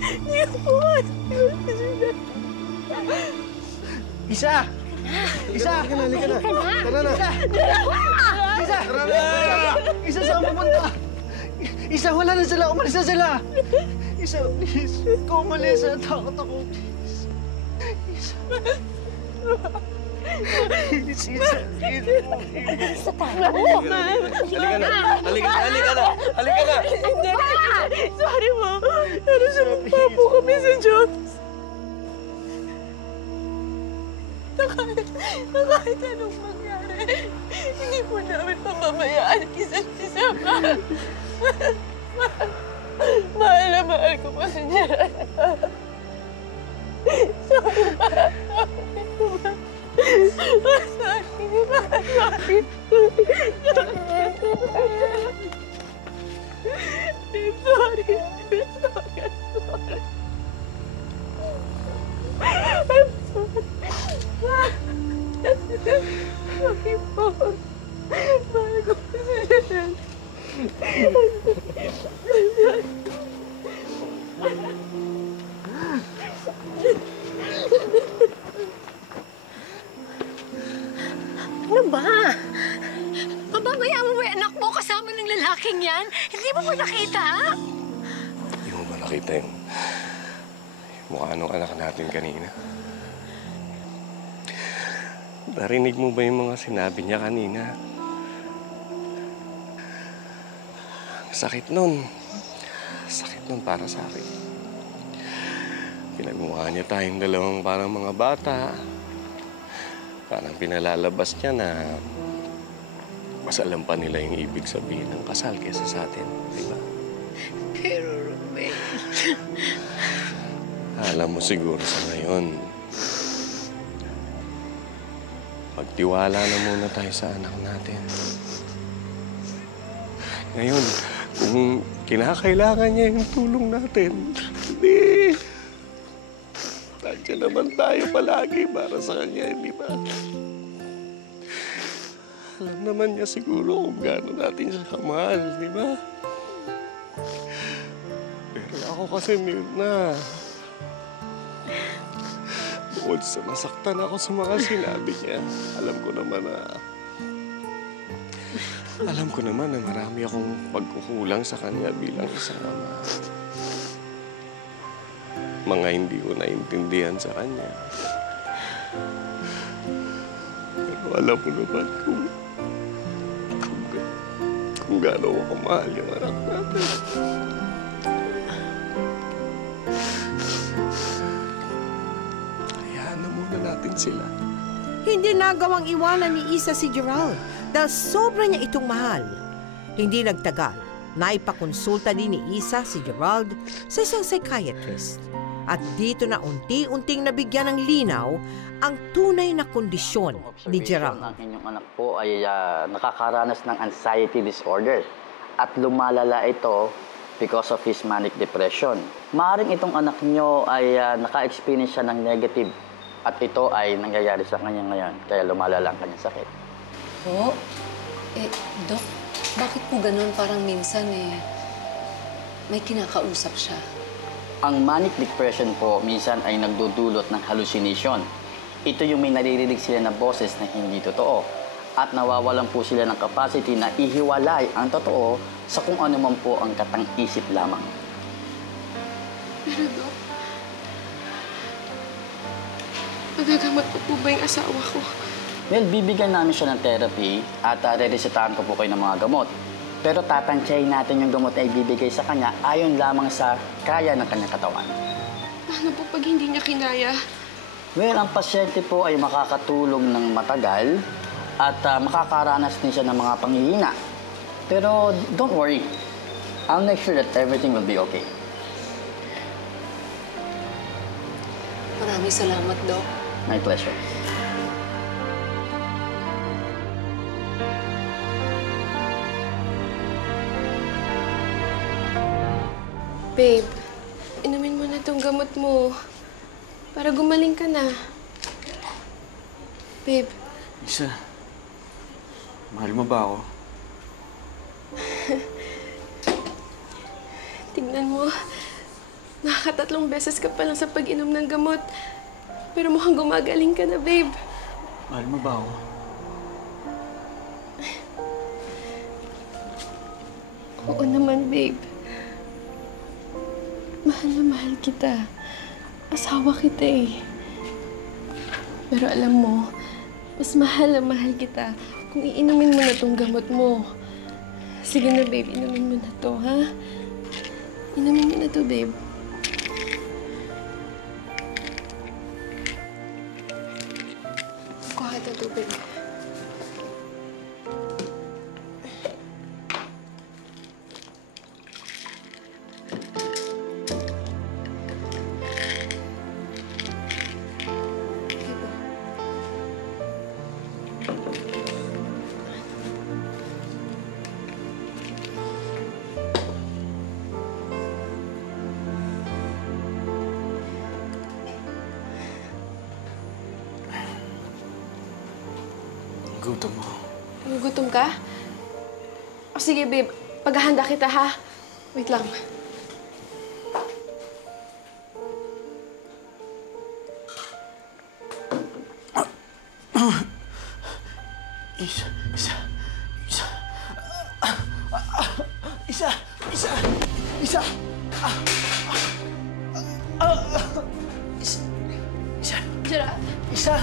Hindi ko po kaya iwan si Gerald. Isa! Isa! Halika na, halika na. Tara na. Isa! Tara na! Isa, saan pupunta? Isa, wala na sila. Umalis na sila. Isa, please. Kung umalis, takot ako. Please. Isa. Please, Isa. Sa tayo. Halika na. Halika na. Halika na. Halika na. Hindi. Sorry, Ma. Pero sumumpa po kami sa Diyos. Na kahit anong mangyari, hindi po namin pamamayaan isa't isa pa. Mahal na mahal ko po si Gerald. Sorry, Ma. Sorry, Ma. Sorry. I'm sorry. I'm sorry. Sorry po. Mahal ko po si Gerald. Ano ba? Pababayaan mo ba yung anak mo kasama ng lalaking yan? Hindi mo ba nakita? Hindi mo ba nakita yung mukha nung anak natin kanina? Narinig mo ba yung mga sinabi niya kanina? Sakit nun. Sakit nun para sa akin. Pinagmukha niya tayong dalawang parang mga bata. Parang pinalalabas niya na mas alam pa nila yung ibig sabihin ng kasal kaysa sa atin, di ba? Pero, Romel... Alam mo siguro sa ngayon, magtiwala na muna tayo sa anak natin. Ngayon, kung kinakailangan niya yung tulong natin, hindi. Nandiyan naman tayo palagi para sa kanya, di ba? Alam naman niya siguro kung gaano natin siya kamahal, di ba? Pero ako kasi, Mirna, bukod sa nasaktan ako sa mga sinabi niya, alam ko naman na marami akong pagkukulang sa kanya bilang isang ama. Mga hindi ko naintindihan sa kanya. Pero alam mo naman kung gaano ko kamahal yung anak natin. Hayaan na muna natin sila. Hindi nagawang iwanan ni Isa si Gerald dahil sobra niya itong mahal. Hindi nagtagal, naipakonsulta din ni Isa si Gerald sa isang psychiatrist. At dito na unti-unting nabigyan ng linaw ang tunay na kondisyon ni Gerald. Ang inyong anak po ay nakakaranas ng anxiety disorder at lumalala ito because of his manic depression. Maaaring itong anak nyo ay naka-experience siya ng negative at ito ay nangyayari sa kanya ngayon, kaya lumalala ang kanyang sakit. Po? Dok, bakit po ganun? Parang minsan may kinakausap siya. Ang manic depression po minsan ay nagdudulot ng hallucination. Ito yung may naririnig sila na boses na hindi totoo. At nawawalan po sila ng capacity na ihiwalay ang totoo sa kung ano man po ang katang-isip lamang. Pero Dok, magagamot po ba yung asawa ko? Well, bibigyan namin siya ng therapy at re-resetahan ko po kayo ng mga gamot. Pero tatansyahin natin yung gamot na ibibigay sa kanya ayon lamang sa kaya ng kanyang katawan. Paano po pag hindi niya kinaya? Well, ang pasyente po ay makakatulog ng matagal at makakaranas din siya ng mga panghihina. Pero don't worry. I'll make sure that everything will be okay. Maraming salamat, Doc. My pleasure. Babe, inumin mo na tong gamot mo para gumaling ka na. Babe. Isa, mahal mo ba ako? Tingnan mo, nakakatatlong beses ka pa lang sa pag-inom ng gamot. Pero mukhang gumagaling ka na, babe. Mahal mo ba ako? Oo naman, babe. Mahal na mahal kita. Asawa kita eh. Pero alam mo, mas mahal na mahal kita kung iinumin mo na tong gamot mo. Sige na, babe. Inumin mo na to, ha? Inumin mo na to, babe. Kuha ka tubig. Gutom mo. Gutom ka? O sige, babe. Paghahanda kita, ha? Wait lang. Isa. Gerald? Isa.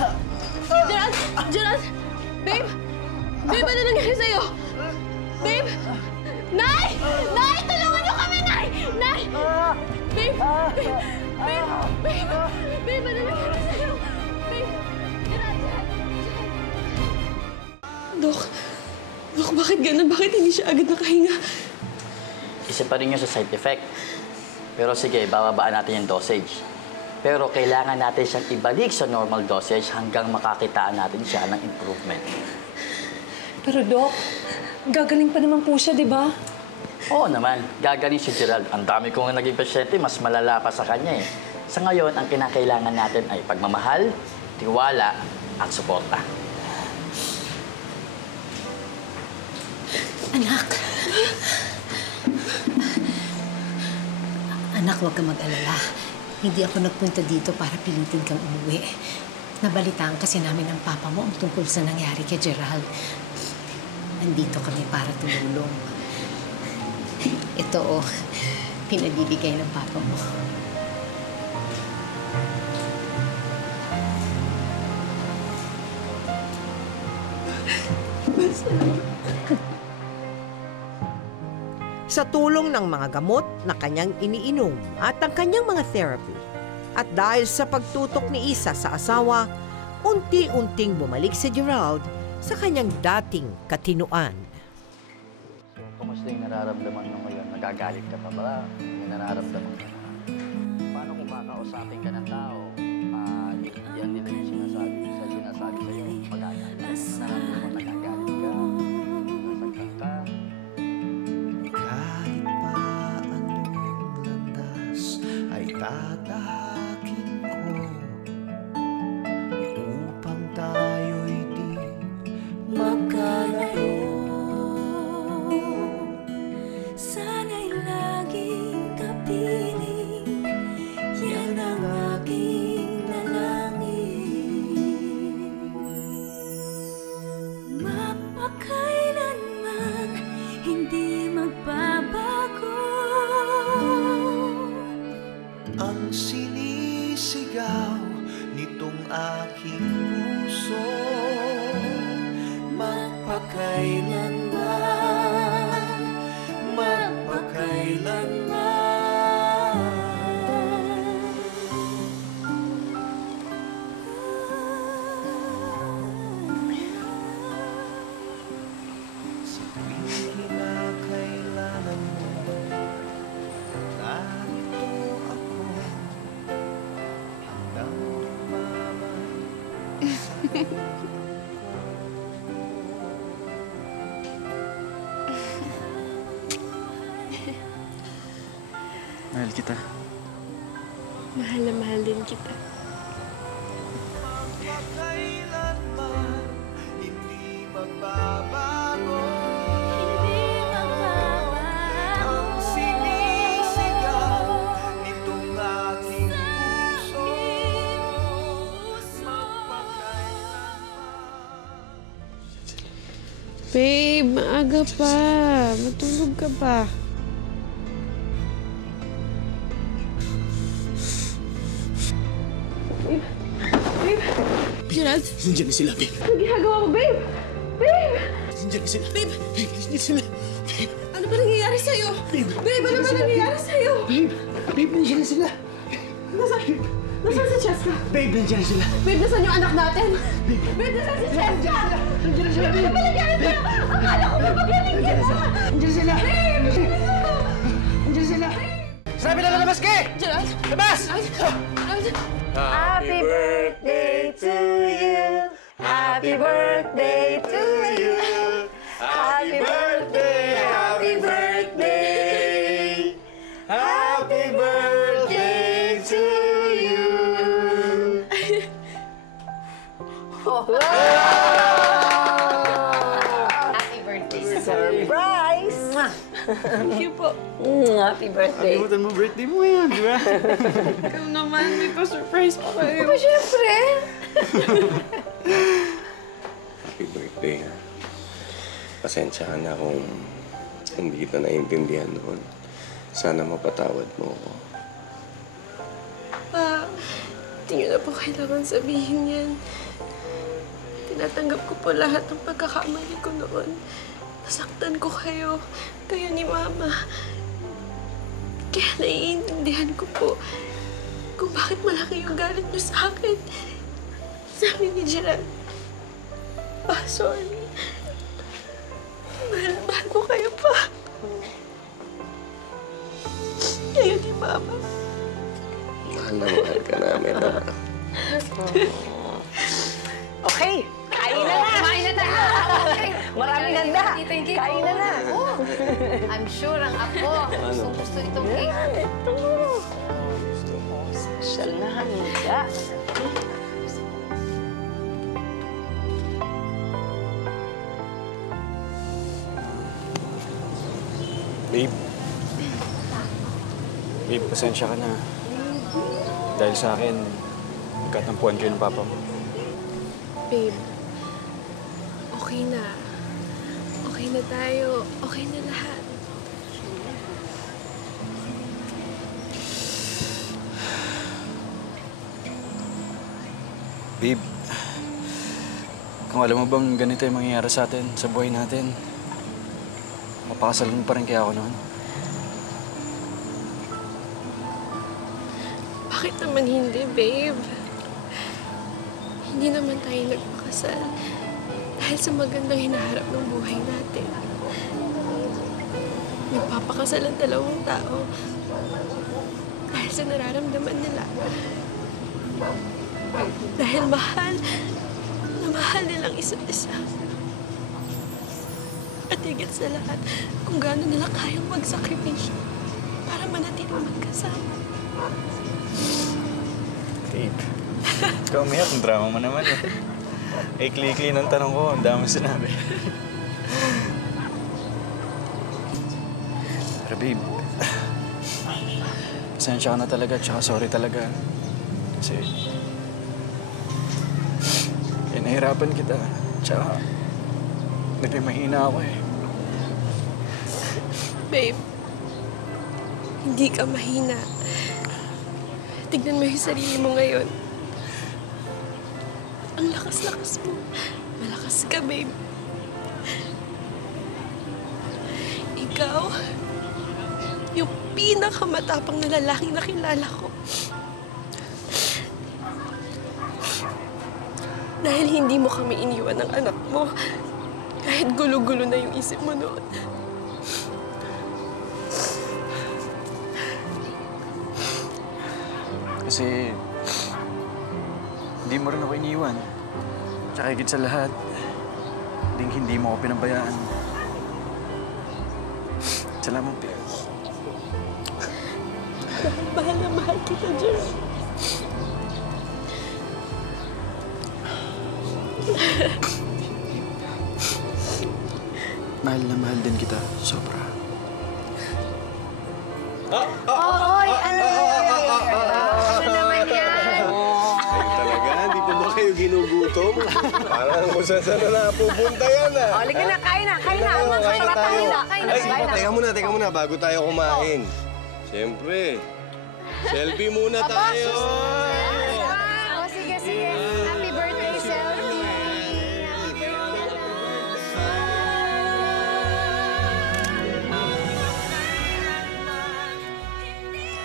Gerald! Babe! Babe, ano nangyari sa'yo? Babe! Nay! Nay! Tulungan niyo kami, Nay! Nay! Babe! Babe! Babe! Babe, ano nangyari sa'yo? Babe! Gerald! Dok, bakit ganun? Bakit hindi siya agad nakahinga? Isa pa rin yun sa side effect. Pero sige, bababaan natin yung dosage. Pero kailangan natin siyang ibalik sa normal dosage hanggang makakitaan natin siya ng improvement. Pero Doc, gagaling pa naman po siya, di ba? Oo naman, gagaling si Gerald. Ang dami kong naging pasyente, mas malala pa sa kanya eh. Sa ngayon, ang kinakailangan natin ay pagmamahal, tiwala, at suporta. Anak. Anak, huwag kang mag-alala. Hindi ako nagpunta dito para pilitin kang umuwi. Nabalitaan kasi namin ng papa mo ang tungkol sa nangyari kay Gerald. Nandito kami para tumulong. Ito, pinabibigay ng papa mo. Sa tulong ng mga gamot na kanyang iniinom at ang kanyang mga therapy, at dahil sa pagtutok ni Isa sa asawa, unti-unting bumalik si Gerald sa kanyang dating katinuan. So, kumusta yung nararamdaman mo ngayon? Nagagalit ka pa ba? May nararamdaman ka na? Paano kung kakausapin ka ng tao? Naiintindihan nila yung sinasabi sa'yo. Magagalit ka? Nararamdaman mo nagagalit ka? Nasaktan ka? Kahit pa anong landas ay tatahakin ko upang tayo'y di magkalayo. Sana'y laging kapiling, yan ang aking dalangin. Mapakailanman hindi magbabago ang sinisigaw nitong aking puso. Mapakailanman Mahal kita. Mahal na mahal din kita. Magbabago, hindi magbabago ang sinisigaw nitong aking puso. Babe, maaga pa. Matulog ka pa. Gerald? Nandiyan na sila, babe. Anong ginagawa mo, babe? Babe! Nandiyan na sila. Babe! Babe, nandiyan sila. Babe! Ano ba nangyayari sa'yo? Babe! Babe, ano ba nangyayari sa'yo? Babe! Babe, nandiyan na sila. Nasaan si Cheska? Babe, nandiyan na sila. Babe, nasaan yung anak natin? Babe, nasaan si Cheska? Nandiyan na sila, babe. Ano ba nangyari sa'yo? Akala ko ba magaling ka na? Nandiyan sila. Babe! Nandiyan sila. Sabi na labas ka! Gerald! Labas! Happy birthday to you. Happy birthday to you. Happy birthday, happy birthday. Happy birthday to you. Happy birthday. Surprise! Thank you po. Happy birthday. Kalimutan mo birthday mo yan, di ba? Ikaw naman, may pa-surprise pa kayo. Aba, syempre. Happy birthday, ha? Pasensya ka na kung hindi kita naiintindihan noon. Sana mapatawad mo ako. Pa, hindi niyo na po kailangan sabihin yan. Tinatanggap ko po lahat ng pagkakamali ko noon. Nasaktan ko kayo ni Mama. Kaya naiintindihan ko po kung bakit malaki yung galit niyo sa akin. Sabi ni Gerald, Pa, sorry. Mahal ko kayo pa. Kayo ni Mama. Mahal na mahal ka namin, ha? Okay, kain na na. Kumain na tayo. Okay. Maraming ganda. Kain na na. I'm sure ang apo gusto itong cake. Ito. Social na handa. Babe. Babe, pasensya ka na. Dahil sa akin, nagkatampuan kayo ng papa mo. Babe, okay na. Okay na tayo. Okay na lahat. Babe, kung alam mo bang ganito yung mangyayari sa atin, sa buhay natin, mapakasal mo pa rin kaya ako noon. Bakit naman hindi, babe? Hindi naman tayo nagpakasal dahil sa magandang hinaharap ng buhay natin. Nagpapakasal ang dalawang tao dahil sa nararamdaman nila. Dahil mahal na mahal nilang isa't isa. At higit sa lahat, kung gaano nila kayang magsakripisyo para manatiling magkasama. Babe, ikaw umiyak. Ang drama mo naman eh. Ikli-ikli ng tanong ko, ang dami sinabi. Pero babe, pasensya ka na talaga, tsaka sorry talaga. Kasi, nahirapan kita. Tsaka, naging mahina ako eh. Babe, hindi ka mahina. Tignan mo yung sarili mo ngayon. Ang lakas-lakas mo. Malakas ka, babe. Ikaw, yung pinakamatapang na lalaking nakilala ko. Dahil hindi mo kami iniwan ng anak mo. Kahit gulo-gulo na yung isip mo noon. Kasi, hindi mo rin ako iniwan. Tsaka higit sa lahat, hindi mo ako pinabayaan. Salamat, Pia. Mahal na mahal kita, Gerald. Mahal na mahal din kita, sobra. Oy, ano naman yan? Talaga, hindi pa ba kayo ginugutom? Parang kung saan na napupunta yan O, liga na, kain na. Kain na. Kain na tayo. Kain na. Ay, sige, teka muna, bago tayo kumain. Siyempre, selfie muna tayo. Oh, sige. Happy birthday, Selfie.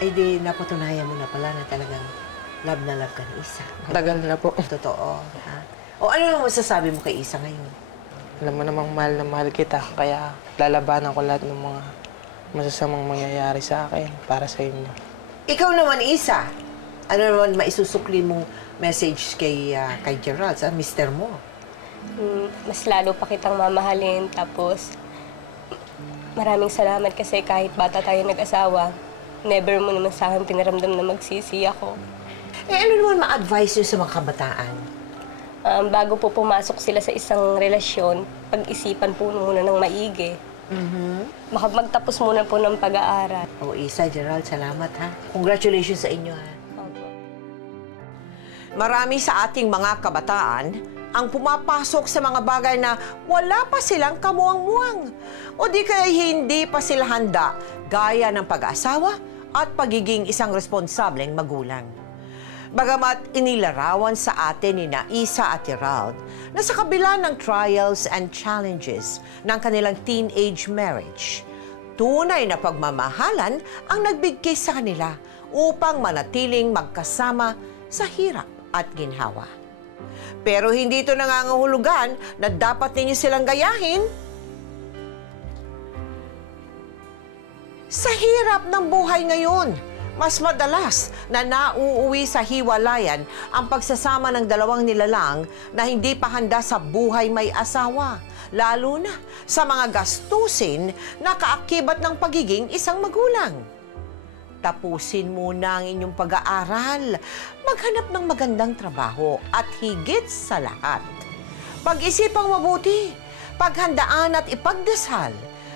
Ay di, napatunayan mo na pala na talagang love na love ka ni Isa. Tagal na po. Totoo. Ha? O ano naman masasabi mo kay Isa ngayon? Alam mo namang mahal na mahal kita, kaya lalabanan ko lahat ng mga masasamang mangyayari sa akin para sa inyo. Ikaw naman, Isa. Ano naman maisusukli mong message kay Gerald, sa mister mo? Mas lalo pa kitang mamahalin. Tapos, maraming salamat kasi kahit bata tayo nag-asawa, never mo naman sa akin pinaramdam na magsisi ako. Eh, ano naman ma-advise nyo sa mga kabataan? Bago po pumasok sila sa isang relasyon, pag-isipan po muna ng maigi. Magtapos muna po ng pag-aaral. O, Isa, Gerald, salamat ha. Congratulations sa inyo ha. Marami sa ating mga kabataan ang pumapasok sa mga bagay na wala pa silang kamuang-muang o di kaya hindi pa sila handa gaya ng pag-asawa at pagiging isang responsableng magulang. Bagamat inilarawan sa atin ni Isa at Gerald na sa kabila ng trials and challenges ng kanilang teenage marriage, tunay na pagmamahalan ang nagbigay sa kanila upang manatiling magkasama sa hirap at ginhawa. Pero hindi ito nangangahulugan na dapat ninyo silang gayahin. Sa hirap ng buhay ngayon, mas madalas na nauuwi sa hiwalayan ang pagsasama ng dalawang nilalang na hindi pa handa sa buhay may asawa, lalo na sa mga gastusin na kaakibat ng pagiging isang magulang. Tapusin muna ang inyong pag-aaral, maghanap ng magandang trabaho at higit sa lahat, pag-isipang mabuti, paghandaan at ipagdasal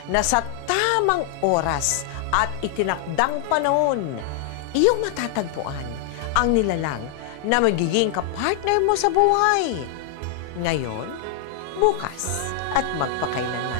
na sa tamang oras at itinakdang panahon, iyong matatagpuan ang nilalang na magiging kapartner mo sa buhay. Ngayon, bukas at magpakailanman.